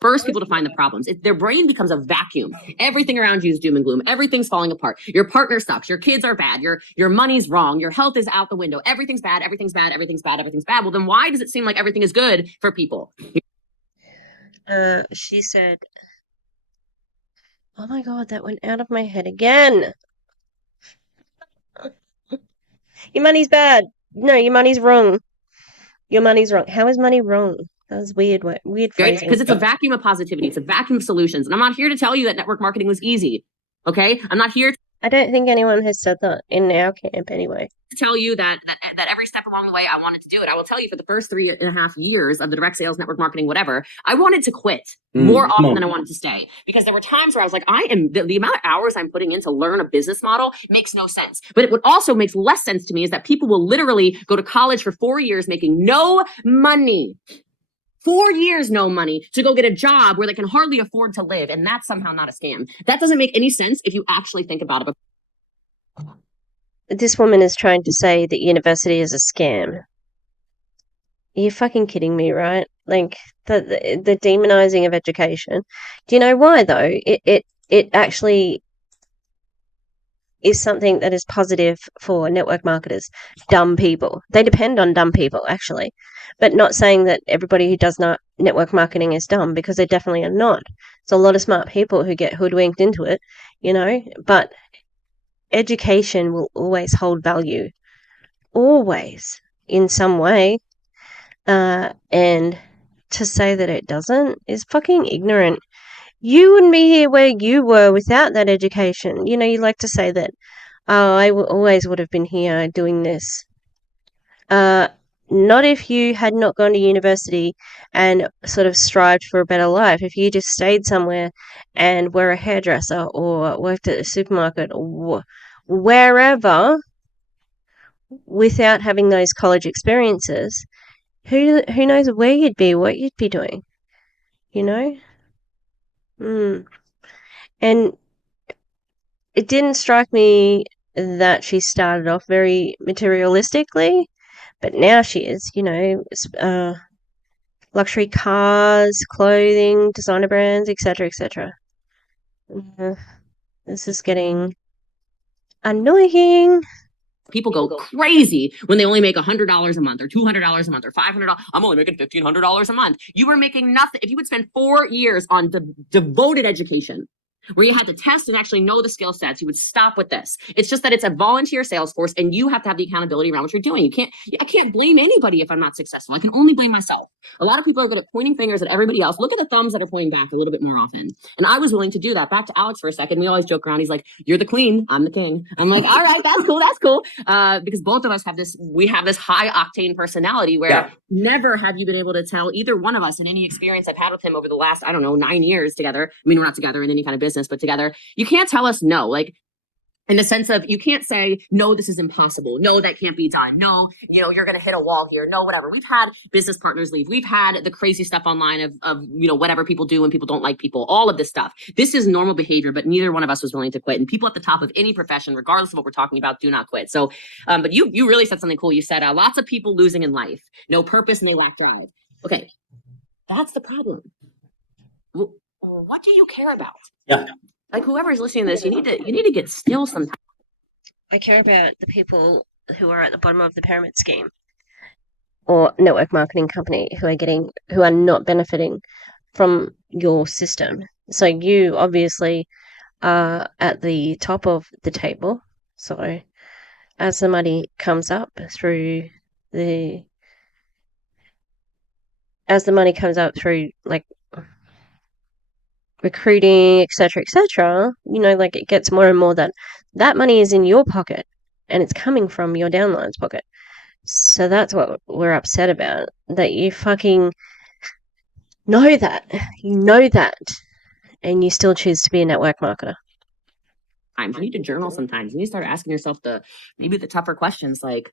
First people to find the problems. If their brain becomes a vacuum, everything around you is doom and gloom. Everything's falling apart. Your partner sucks. Your kids are bad. Your money's wrong. Your health is out the window. Everything's bad. Everything's bad. Everything's bad. Everything's bad. Well, then why does it seem like everything is good for people? She said, oh my God, that went out of my head again. Your money's bad. No, your money's wrong. Your money's wrong. How is money wrong? That was weird phrasing. Because it's a vacuum of positivity. It's a vacuum of solutions. And I'm not here to tell you that network marketing was easy. Okay? I'm not here I don't think anyone has said that in our camp anyway. to tell you that every step along the way I wanted to do it. I will tell you for the first 3.5 years of the direct sales, network marketing, whatever, I wanted to quit more often than I wanted to stay, because there were times where I was like, the amount of hours I'm putting in to learn a business model makes no sense. But it would also makes less sense to me is that people will literally go to college for 4 years making no money. 4 years, no money to go get a job where they can hardly afford to live. And that's somehow not a scam. That doesn't make any sense if you actually think about it. This woman is trying to say that university is a scam. You're fucking kidding me, right? Like the demonizing of education. Do you know why though? It actually is something that is positive for network marketers. Dumb people. They depend on dumb people, actually. But not saying that everybody who does not network marketing is dumb, because they definitely are not. It's a lot of smart people who get hoodwinked into it, you know. But education will always hold value. Always. In some way. And to say that it doesn't is fucking ignorant. You wouldn't be here where you were without that education. You know, you like to say that, oh, I always would have been here doing this. Not if you had not gone to university and sort of strived for a better life. If you just stayed somewhere and were a hairdresser or worked at a supermarket or wherever without having those college experiences, who knows where you'd be, what you'd be doing, you know? And it didn't strike me that she started off very materialistically, but now she is, luxury cars, clothing, designer brands, etc., etc. This is getting annoying. People go crazy when they only make $100 a month or $200 a month or $500. I'm only making $1,500 a month. You were making nothing. If you would spend 4 years on devoted education, where you had to test and actually know the skill sets, you would stop with this. It's just that it's a volunteer sales force, and you have to have the accountability around what you're doing. I can't blame anybody if I'm not successful. I can only blame myself. A lot of people are good at pointing fingers at everybody else. Look at the thumbs that are pointing back a little bit more often. And I was willing to do that. Back to Alex for a second. We always joke around. He's like, "You're the queen, I'm the king." I'm like, "All right, that's cool, that's cool." Because both of us have this high octane personality where never have you been able to tell either one of us in any experience I've had with him over the last, 9 years together. I mean, we're not together in any kind of business, but together. You can't tell us no, like in the sense of you can't say, no, this is impossible. No, that can't be done. No, you're going to hit a wall here. No, whatever. We've had business partners leave. We've had the crazy stuff online of whatever people do when people don't like people, all of this stuff. This is normal behavior, but neither one of us was willing to quit. And people at the top of any profession, regardless of what we're talking about, do not quit. So, but you really said something cool. You said lots of people losing in life, no purpose, and they lack drive. Okay. That's the problem. What do you care about? Yeah. Like whoever's listening to this, you need to get still sometimes. I care about the people who are at the bottom of the pyramid scheme or network marketing company who are not benefiting from your system. So you obviously are at the top of the table. So as the money comes up through like recruiting, etc., etc., like it gets more and more that money is in your pocket and it's coming from your downline's pocket. So that's what we're upset about, that you fucking know that. You know that. And you still choose to be a network marketer. You need to journal sometimes. You need to start asking yourself maybe the tougher questions like,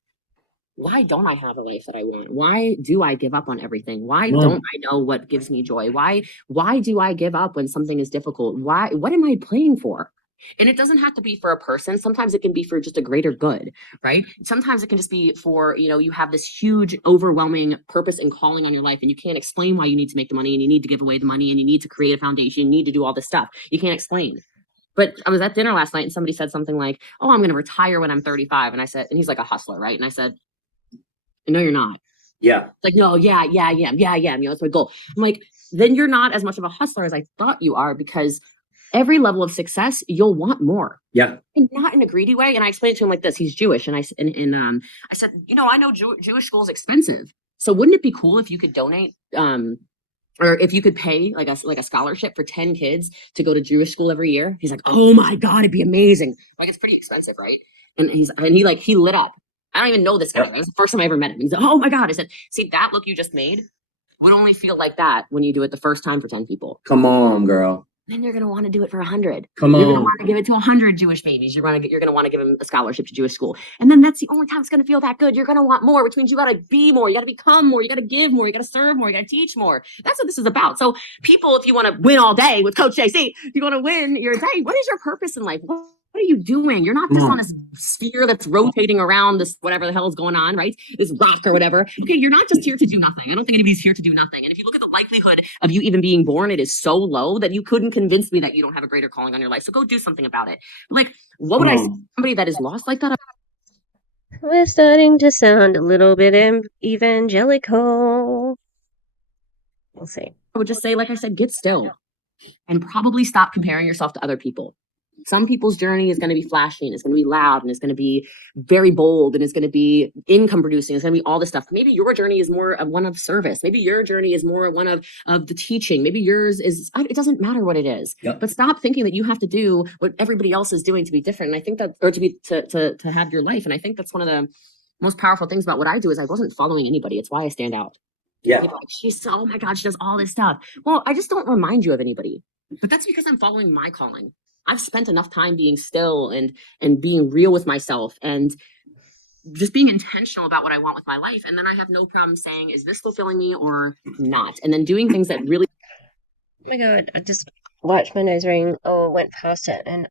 why don't I have a life that I want? Why do I give up on everything? Why don't I know what gives me joy? Why do I give up when something is difficult? What am I playing for? And it doesn't have to be for a person. Sometimes it can be for just a greater good, right? Sometimes it can just be for, you have this huge, overwhelming purpose and calling on your life, and you can't explain why you need to make the money, and you need to give away the money, and you need to create a foundation, you need to do all this stuff. You can't explain. But I was at dinner last night and somebody said something like, "Oh, I'm going to retire when I'm 35." And I said, and he's like a hustler, right? And I said, "No, you're not." Yeah. Like, "No, yeah. That's my goal." I'm like, then you're not as much of a hustler as I thought you are, because every level of success, you'll want more. Yeah. And not in a greedy way. And I explained it to him like this. He's Jewish. And I said, I know Jewish school is expensive. So wouldn't it be cool if you could donate, or if you could pay like a scholarship for 10 kids to go to Jewish school every year? He's like, "Oh my God, it'd be amazing." Like, it's pretty expensive, right? And he lit up. I don't even know this guy. That was the first time I ever met him. He's like, "Oh my God." I said, "See, that look you just made would only feel like that when you do it the first time for 10 people. Come on, girl. Then you're going to want to do it for 100. Come You're going to on. want to give it to 100 Jewish babies. You're going to want to give them a scholarship to Jewish school. And then that's the only time it's going to feel that good. You're going to want more, which means you got to be more. You got to become more. You got to give more. You got to serve more. You got to teach more. That's what this is about. So people, if you want to win all day with Coach JC, if you want to win your day, what is your purpose in life? What are you doing? You're not just on this sphere that's rotating around this, whatever the hell is going on, right? This rock or whatever. Okay, you're not just here to do nothing. I don't think anybody's here to do nothing. And if you look at the likelihood of you even being born, it is so low that you couldn't convince me that you don't have a greater calling on your life. So go do something about it. Like, what would I say to somebody that is lost like that? We're starting to sound a little bit evangelical. We'll see. I would just say, like I said, get still and probably stop comparing yourself to other people. Some people's journey is going to be flashy, and it's going to be loud, and it's going to be very bold, and it's going to be income producing. It's going to be all this stuff. Maybe your journey is more of one of service. Maybe your journey is more one of the teaching. Maybe yours is, it doesn't matter what it is, but stop thinking that you have to do what everybody else is doing to be different. And I think that, or to have your life. And I think that's one of the most powerful things about what I do is I wasn't following anybody. It's why I stand out. Yeah. People are like, oh my God, she does all this stuff. Well, I just don't remind you of anybody, but that's because I'm following my calling. I've spent enough time being still and being real with myself and just being intentional about what I want with my life. And then I have no problem saying, is this fulfilling me or not? And then doing things that really. Oh my God, I just wiped my nose ring or went past it and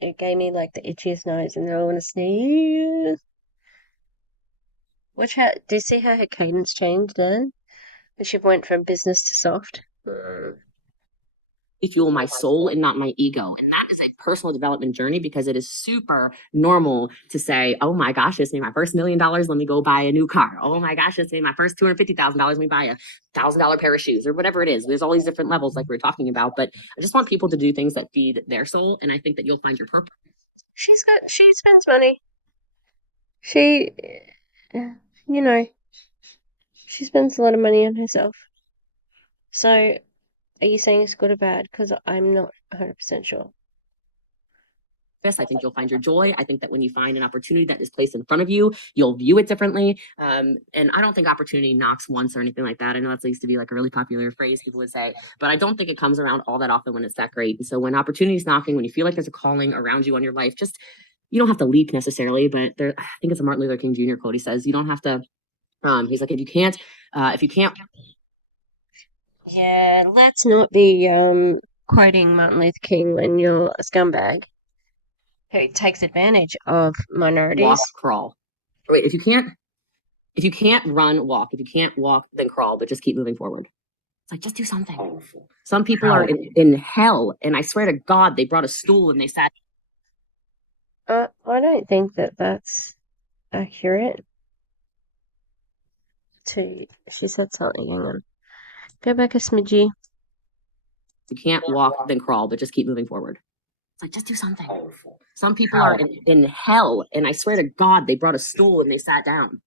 it gave me like the itchiest nose and I want to sneeze. Do you see how her cadence changed then? And she went from business to soft. Fuel my soul and not my ego. And that is a personal development journey, because it is super normal to say, oh my gosh, this made my first $1 million. Let me go buy a new car. Oh my gosh, this made my first $250,000. Let me buy a $1,000 pair of shoes, or whatever it is. There's all these different levels like we were talking about, but I just want people to do things that feed their soul. And I think that you'll find your purpose. She spends money. She spends a lot of money on herself. So, are you saying it's good or bad? Because I'm not 100% sure. I think you'll find your joy. I think that when you find an opportunity that is placed in front of you, you'll view it differently. And I don't think opportunity knocks once or anything like that. I know that used to be like a really popular phrase people would say, but I don't think it comes around all that often when it's that great. And so when opportunity is knocking, when you feel like there's a calling around you on your life, you don't have to leap necessarily, but I think it's a Martin Luther King Jr. quote. He says, you don't have to, he's like, if you can't. Yeah, let's not be quoting Martin Luther King when you're a scumbag who takes advantage of minorities. Walk, crawl. Wait, if you can't run, walk. If you can't walk, then crawl, but just keep moving forward. It's like, just do something. Powerful. Some people are in hell, and I swear to God, they brought a stool and they sat. I don't think that that's accurate. She said something, hang on. Go back a smidgy. You can't walk, then crawl, but just keep moving forward. It's like, just do something. Powerful. Some people are in hell, and I swear to God, they brought a stool and they sat down.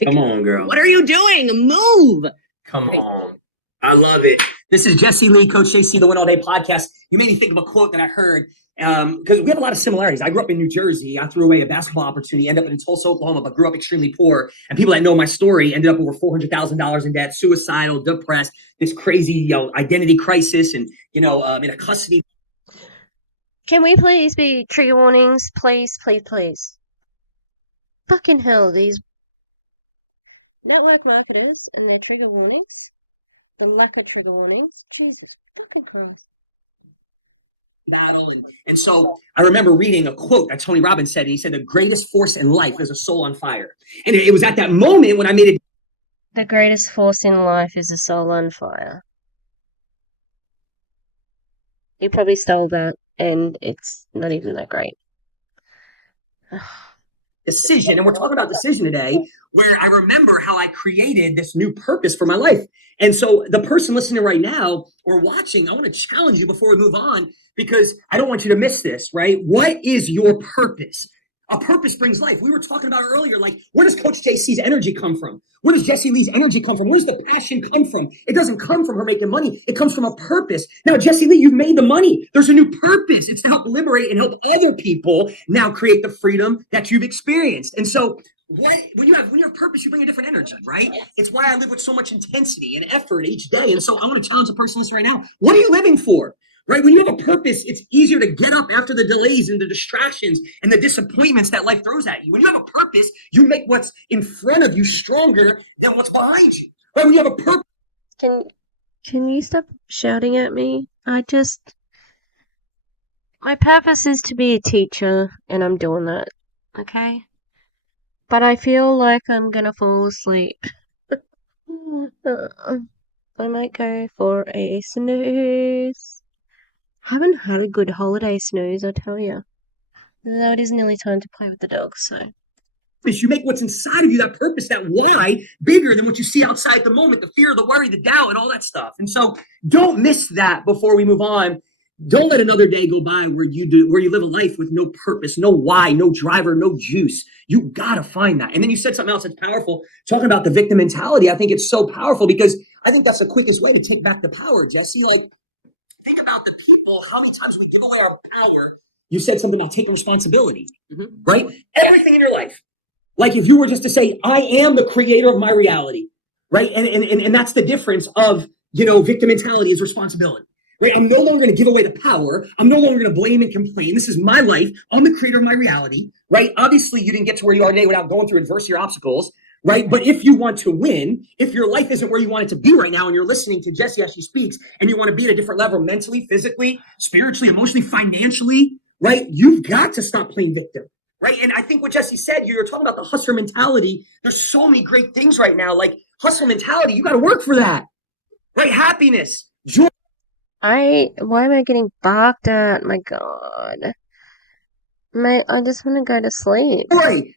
Like, come on, girl. What are you doing? Move. Come on. I love it. This is Jessie Lee, Coach JC, the Win All Day podcast. You made me think of a quote that I heard, because we have a lot of similarities. I grew up in New Jersey. I threw away a basketball opportunity, ended up in Tulsa, Oklahoma, but grew up extremely poor. And people that know my story ended up over $400,000 in debt, suicidal, depressed, this crazy identity crisis, and in a custody. Can we please be trigger warnings? Please, please, please. Fucking hell, these network marketers and their trigger warnings. The lack of trigger warnings. Jesus fucking Christ. Battle. And so I remember reading a quote that Tony Robbins said, and he said, the greatest force in life is a soul on fire. And it was at that moment when I made it. The greatest force in life is a soul on fire. You probably stole that, and it's not even that great. Decision, and we're talking about decision today, where I remember how I created this new purpose for my life. And so the person listening right now or watching, I want to challenge you before we move on, because I don't want you to miss this, right? What is your purpose? A purpose brings life. We were talking about earlier, like, where does Coach JC's energy come from? Where does Jessie Lee's energy come from? Where does the passion come from? It doesn't come from her making money. It comes from a purpose. Now, Jessie Lee, you've made the money. There's a new purpose. It's to help liberate and help other people now create the freedom that you've experienced. And so when you have purpose, you bring a different energy, right? It's why I live with so much intensity and effort each day. And so I want to challenge the person listening right now. What are you living for? Right? When you have a purpose, it's easier to get up after the delays and the distractions and the disappointments that life throws at you. When you have a purpose, you make what's in front of you stronger than what's behind you. Right? When you have a purpose. Can you stop shouting at me? My purpose is to be a teacher, and I'm doing that. Okay? But I feel like I'm gonna fall asleep. I might go for a snooze. Haven't had a good holiday snooze, I tell you. Though it is nearly time to play with the dogs, so. You make what's inside of you, that purpose, that why, bigger than what you see outside the moment, the fear, the worry, the doubt, and all that stuff. And so don't miss that before we move on. Don't let another day go by where you live a life with no purpose, no why, no driver, no juice. You gotta find that. And then you said something else that's powerful, talking about the victim mentality. I think it's so powerful because I think that's the quickest way to take back the power, Jessie. Like, think about the people, how many times we give away our power. You said something about taking responsibility, right? Everything in your life. Like if you were just to say, I am the creator of my reality, right? And that's the difference of, victim mentality is responsibility. right? I'm no longer going to give away the power. I'm no longer going to blame and complain. This is my life. I'm the creator of my reality, right? Obviously, you didn't get to where you are today without going through adversity or obstacles, right? But if you want to win, if your life isn't where you want it to be right now, and you're listening to Jessie as she speaks, and you want to be at a different level mentally, physically, spiritually, emotionally, financially, right? You've got to stop playing victim. Right. And I think what Jessie said, you're talking about the hustler mentality. There's so many great things right now, like hustle mentality. You got to work for that. Right. Happiness, joy. Why am I getting barked at? My God. Mate, I just want to go to sleep.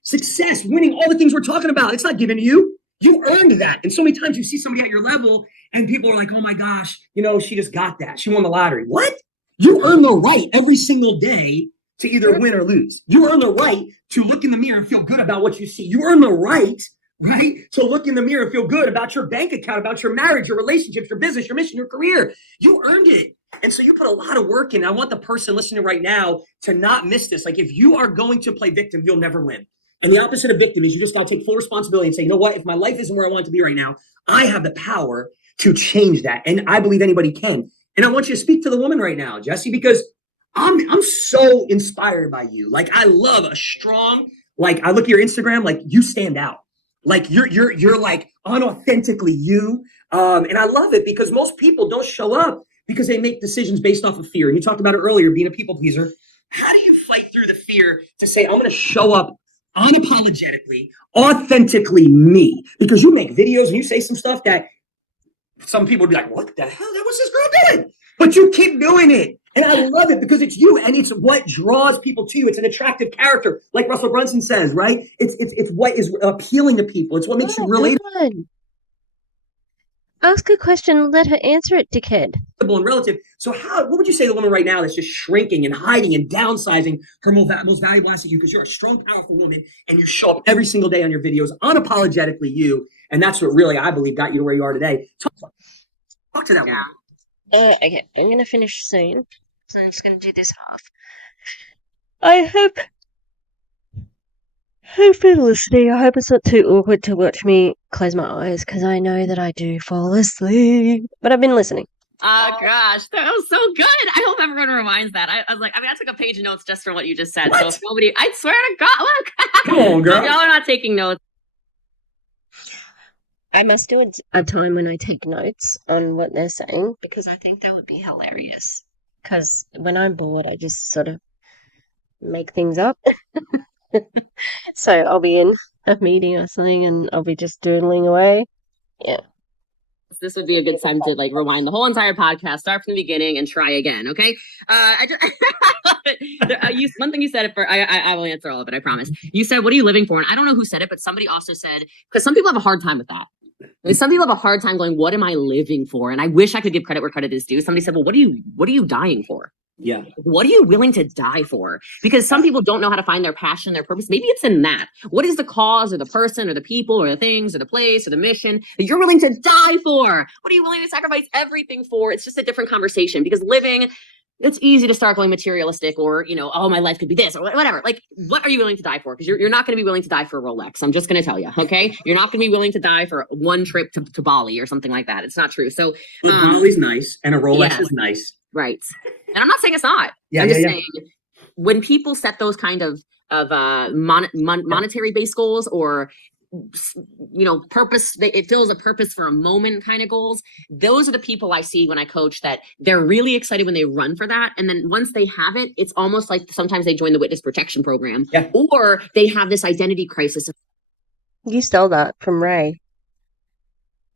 Success, winning, all the things we're talking about. It's not given to you. You earned that. And so many times you see somebody at your level and people are like, oh my gosh, she just got that. She won the lottery. What? You earn the right every single day to either win or lose. You earn the right to look in the mirror and feel good about what you see. You earn the right, to look in the mirror and feel good about your bank account, about your marriage, your relationships, your business, your mission, your career. You earned it. And so you put a lot of work in. I want the person listening right now to not miss this. Like, if you are going to play victim, you'll never win. And the opposite of victim is you just got to take full responsibility and say, you know what? If my life isn't where I want it to be right now, I have the power to change that. And I believe anybody can. And I want you to speak to the woman right now, Jessie, because I'm so inspired by you. Like, I love a strong, like, I look at your Instagram, like, you stand out. Like, you're like unauthentically you. And I love it because most people don't show up because they make decisions based off of fear. And you talked about it earlier, being a people pleaser. How do you fight through the fear to say, I'm going to show up unapologetically, authentically me? Because you make videos and you say some stuff that some people would be like, what the hell? What's this girl doing? But you keep doing it. And I love it because it's you, and it's what draws people to you. It's an attractive character, like Russell Brunson says, right? It's what is appealing to people. It's what makes you relatable. Ask a question, let her answer it, dickhead. And relative. So what would you say to the woman right now that's just shrinking and hiding and downsizing her most valuable asset, you? Because you're a strong, powerful woman, and you show up every single day on your videos, unapologetically you. And that's what really, I believe, got you to where you are today. Talk to that woman. Okay, I'm going to finish soon. So I'm just going to do this half. I hope you're listening. I hope it's not too awkward to watch me close my eyes, because I know that I do fall asleep. But I've been listening. Oh gosh, that was so good. I hope everyone reminds that. I was like, I took a page of notes just for what you just said. What? So if nobody, I swear to God, look. Come on, girl. Y'all are not taking notes. I must do a time when I take notes on what they're saying, because I think that would be hilarious. Because when I'm bored, I just sort of make things up. So I'll be in a meeting or something and I'll be just doodling away. Yeah. This would be a good time to like rewind the whole entire podcast, start from the beginning, and try again. Okay. One thing you said it for. I will answer all of it. I promise. You said, "What are you living for?" And I don't know who said it, but somebody also said, because some people have a hard time with that. Some people have a hard time going, "What am I living for?" And I wish I could give credit where credit is due. Somebody said, "Well, what are you dying for?" Yeah. What are you willing to die for? Because some people don't know how to find their passion, their purpose. Maybe it's in that. What is the cause or the person or the people or the things or the place or the mission that you're willing to die for? What are you willing to sacrifice everything for? It's just a different conversation, because living, it's easy to start going materialistic or, oh, my life could be this or whatever. Like, what are you willing to die for? Because you're not going to be willing to die for a Rolex. I'm just going to tell you, okay? You're not going to be willing to die for one trip to Bali or something like that. It's not true. So Bali's nice and a Rolex is nice. Right. And I'm not saying it's not. I'm just saying when people set those kind of monetary based goals or purpose, it fills a purpose for a moment kind of goals. Those are the people I see when I coach, that they're really excited when they run for that. And then once they have it, it's almost like sometimes they join the witness protection program or they have this identity crisis. You stole that from Ray.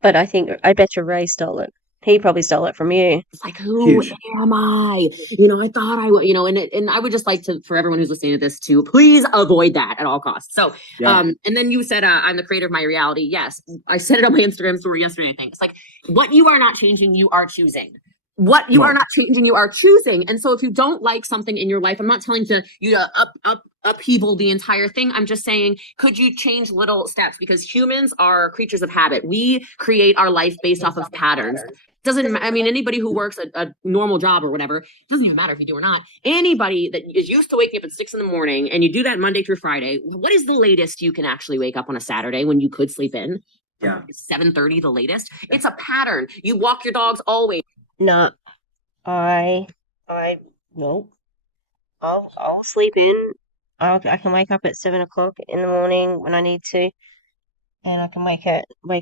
But I bet you Ray stole it. He probably stole it from you. It's like, who am I? I thought I would, and I would just like to, for everyone who's listening to this, to please avoid that at all costs. So, and then you said, I'm the creator of my reality. Yes. I said it on my Instagram story yesterday, I think. It's like, what you are not changing, you are choosing. What you are not changing, you are choosing. And so if you don't like something in your life, I'm not telling you to upheaval the entire thing. I'm just saying, could you change little steps? Because humans are creatures of habit. We create our life based off of patterns. Anybody who works a normal job or whatever, it doesn't even matter if you do or not. Anybody that is used to waking up at 6 a.m. and you do that Monday through Friday, what is the latest you can actually wake up on a Saturday when you could sleep in? Yeah. 7:30 the latest. It's a pattern. You walk your dogs always. No, I no, I'll sleep in. I can wake up at 7 o'clock in the morning when I need to, and I can wake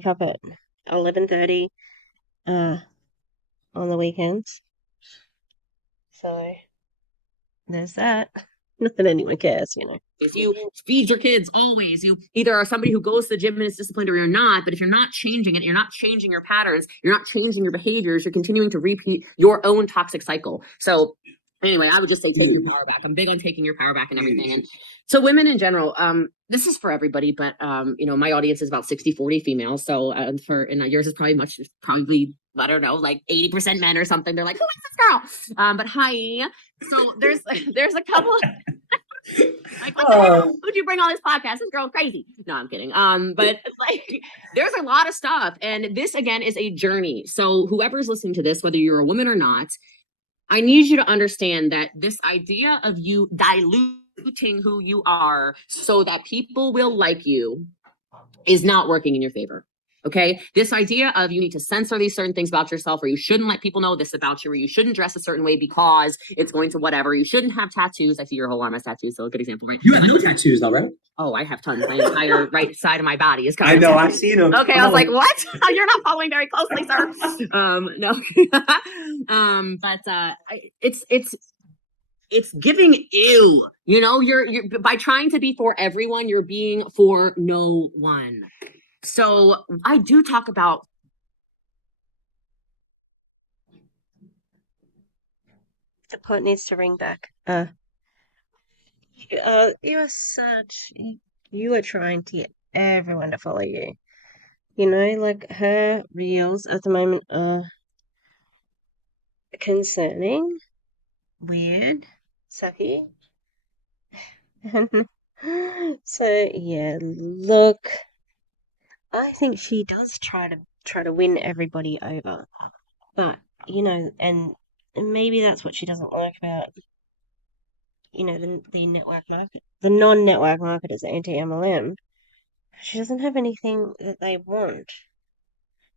up at 11:30 on the weekends. So there's that. Not that anyone cares, you know. If you feed your kids always, you either are somebody who goes to the gym and is disciplined or you're not. But if you're not changing it, you're not changing your patterns, you're not changing your behaviors, you're continuing to repeat your own toxic cycle. So anyway, I would just say take your power back. I'm big on taking your power back and everything. And so women in general, this is for everybody, but my audience is about 60-40 females. So yours is probably I don't know, like 80% men or something. They're like, who is this girl? But hi. So there's a couple like, what the hell? Who'd you bring on this podcast? This girl's crazy. No, I'm kidding. But it's like there's a lot of stuff. And this again is a journey. So whoever's listening to this, whether you're a woman or not, I need you to understand that this idea of you diluting who you are so that people will like you is not working in your favor. Okay. This idea of you need to censor these certain things about yourself, or you shouldn't let people know this about you, or you shouldn't dress a certain way because it's going to whatever. You shouldn't have tattoos. I see your whole arm has tattoos. So a good example, right? You have no tattoos though, right? Oh, I have tons. My entire right side of my body is covered. I in know, tattoos. I've seen them. Okay, I was like, what? You're not following very closely, sir. No. It's giving ew. You know, you're by trying to be for everyone, you're being for no one. So I do talk about The pot needs to ring back. You are trying to get everyone to follow you. You know, like her reels at the moment are concerning, weird, sucky. So yeah, look, I think she does try to win everybody over, but you know, and maybe that's what she doesn't like about the network market, the non-network marketers, anti-MLM. She doesn't have anything that they want.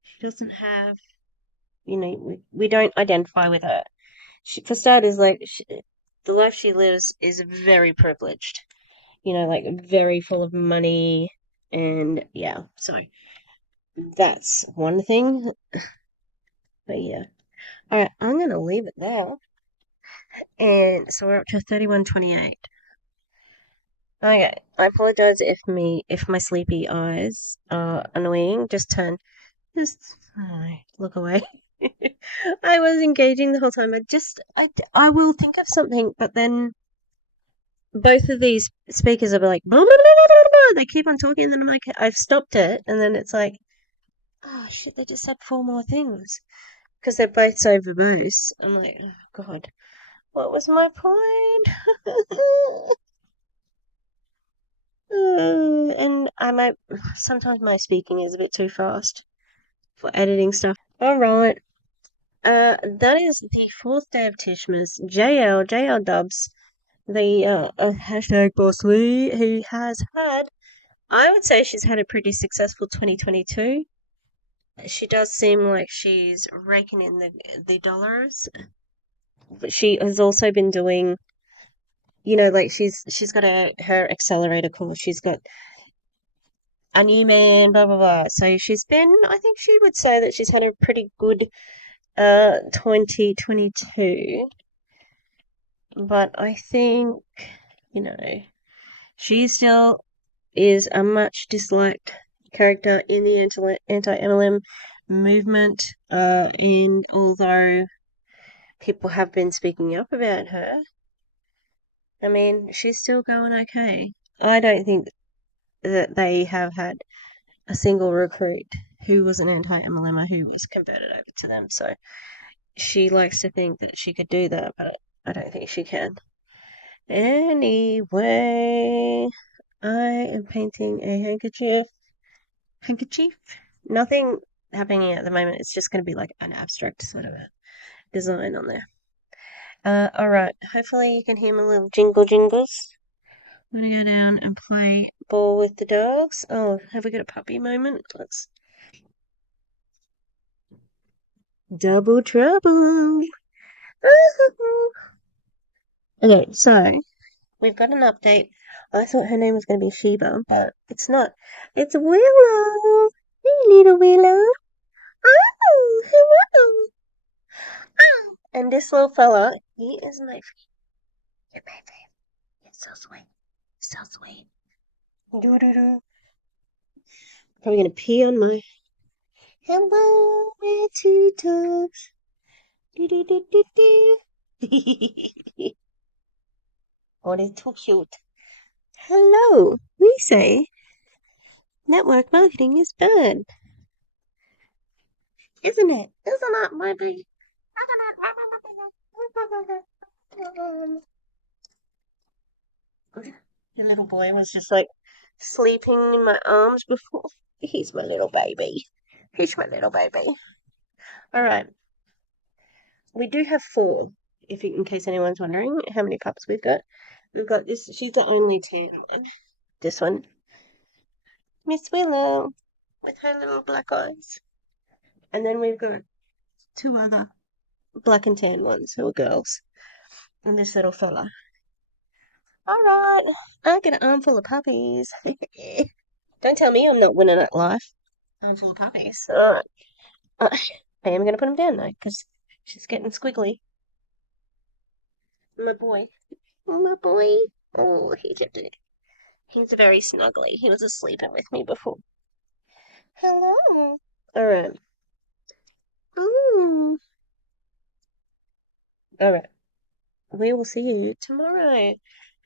She doesn't have, we don't identify with her. For starters, the life she lives is very privileged. Like very full of money, and yeah, so that's one thing. But yeah, all right, I'm gonna leave it there. And so we're up to 31:28. Okay, I apologize if my sleepy eyes are annoying. Just look away. I was engaging the whole time. I will think of something, but then both of these speakers are like, blah, blah, blah, blah, blah. They keep on talking, and then I'm like, I've stopped it, and then it's like, oh shit, they just said 4 more things because they're both so verbose. I'm like, oh god, what was my point? And sometimes my speaking is a bit too fast for editing stuff. All right. That is the 4th day of Tishmas. JL Dubs, the hashtag Boss Lee, who has had, I would say she's had a pretty successful 2022. She does seem like she's raking in the dollars, but she has also been doing, like she's got her accelerator course. She's got a new man, blah blah blah. So I think she would say that she's had a pretty good 2022. But I think, she still is a much disliked character in the anti-MLM movement. And although people have been speaking up about her, I mean, she's still going okay. I don't think that they have had a single recruit who was an anti-MLMer who was converted over to them. So she likes to think that she could do that, but I don't think she can. Anyway, I am painting a handkerchief. Nothing happening at the moment. It's just going to be like an abstract sort of a design on there. Alright. Hopefully you can hear my little jingles. I'm going to go down and play ball with the dogs. Oh, have we got a puppy moment? Let's... Double trouble. Okay, so we've got an update. I thought her name was going to be Sheba, but it's not. It's Willow. Hey, little Willow. Oh, hello. Oh. And this little fella, he is my favorite. It's so sweet. So sweet. Doo-doo-doo. Probably going to pee on my... Hello, we're two dogs. Do-do-do-do-do. Oh, they're too cute. Hello, we say network marketing is bad. Isn't it? Isn't it, baby? The little boy was just like sleeping in my arms before. He's my little baby. He's my little baby. Alright. We do have 4, in case anyone's wondering how many pups we've got. We've got this, she's the only tan one. This one. Miss Willow. With her little black eyes. And then we've got 2 other black and tan ones who are girls. And this little fella. Alright, I get an armful of puppies. Don't tell me I'm not winning at life. Armful of puppies. Alright. I am going to put him down though, because she's getting squiggly. My boy. My boy. Oh, he's very snuggly. He was sleeping with me before. Hello. Alright. Alright. We will see you tomorrow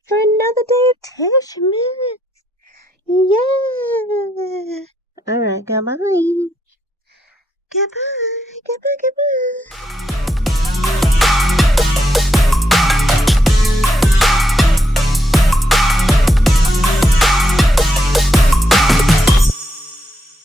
for another day of Tishmas. Yeah. Alright, goodbye. Goodbye.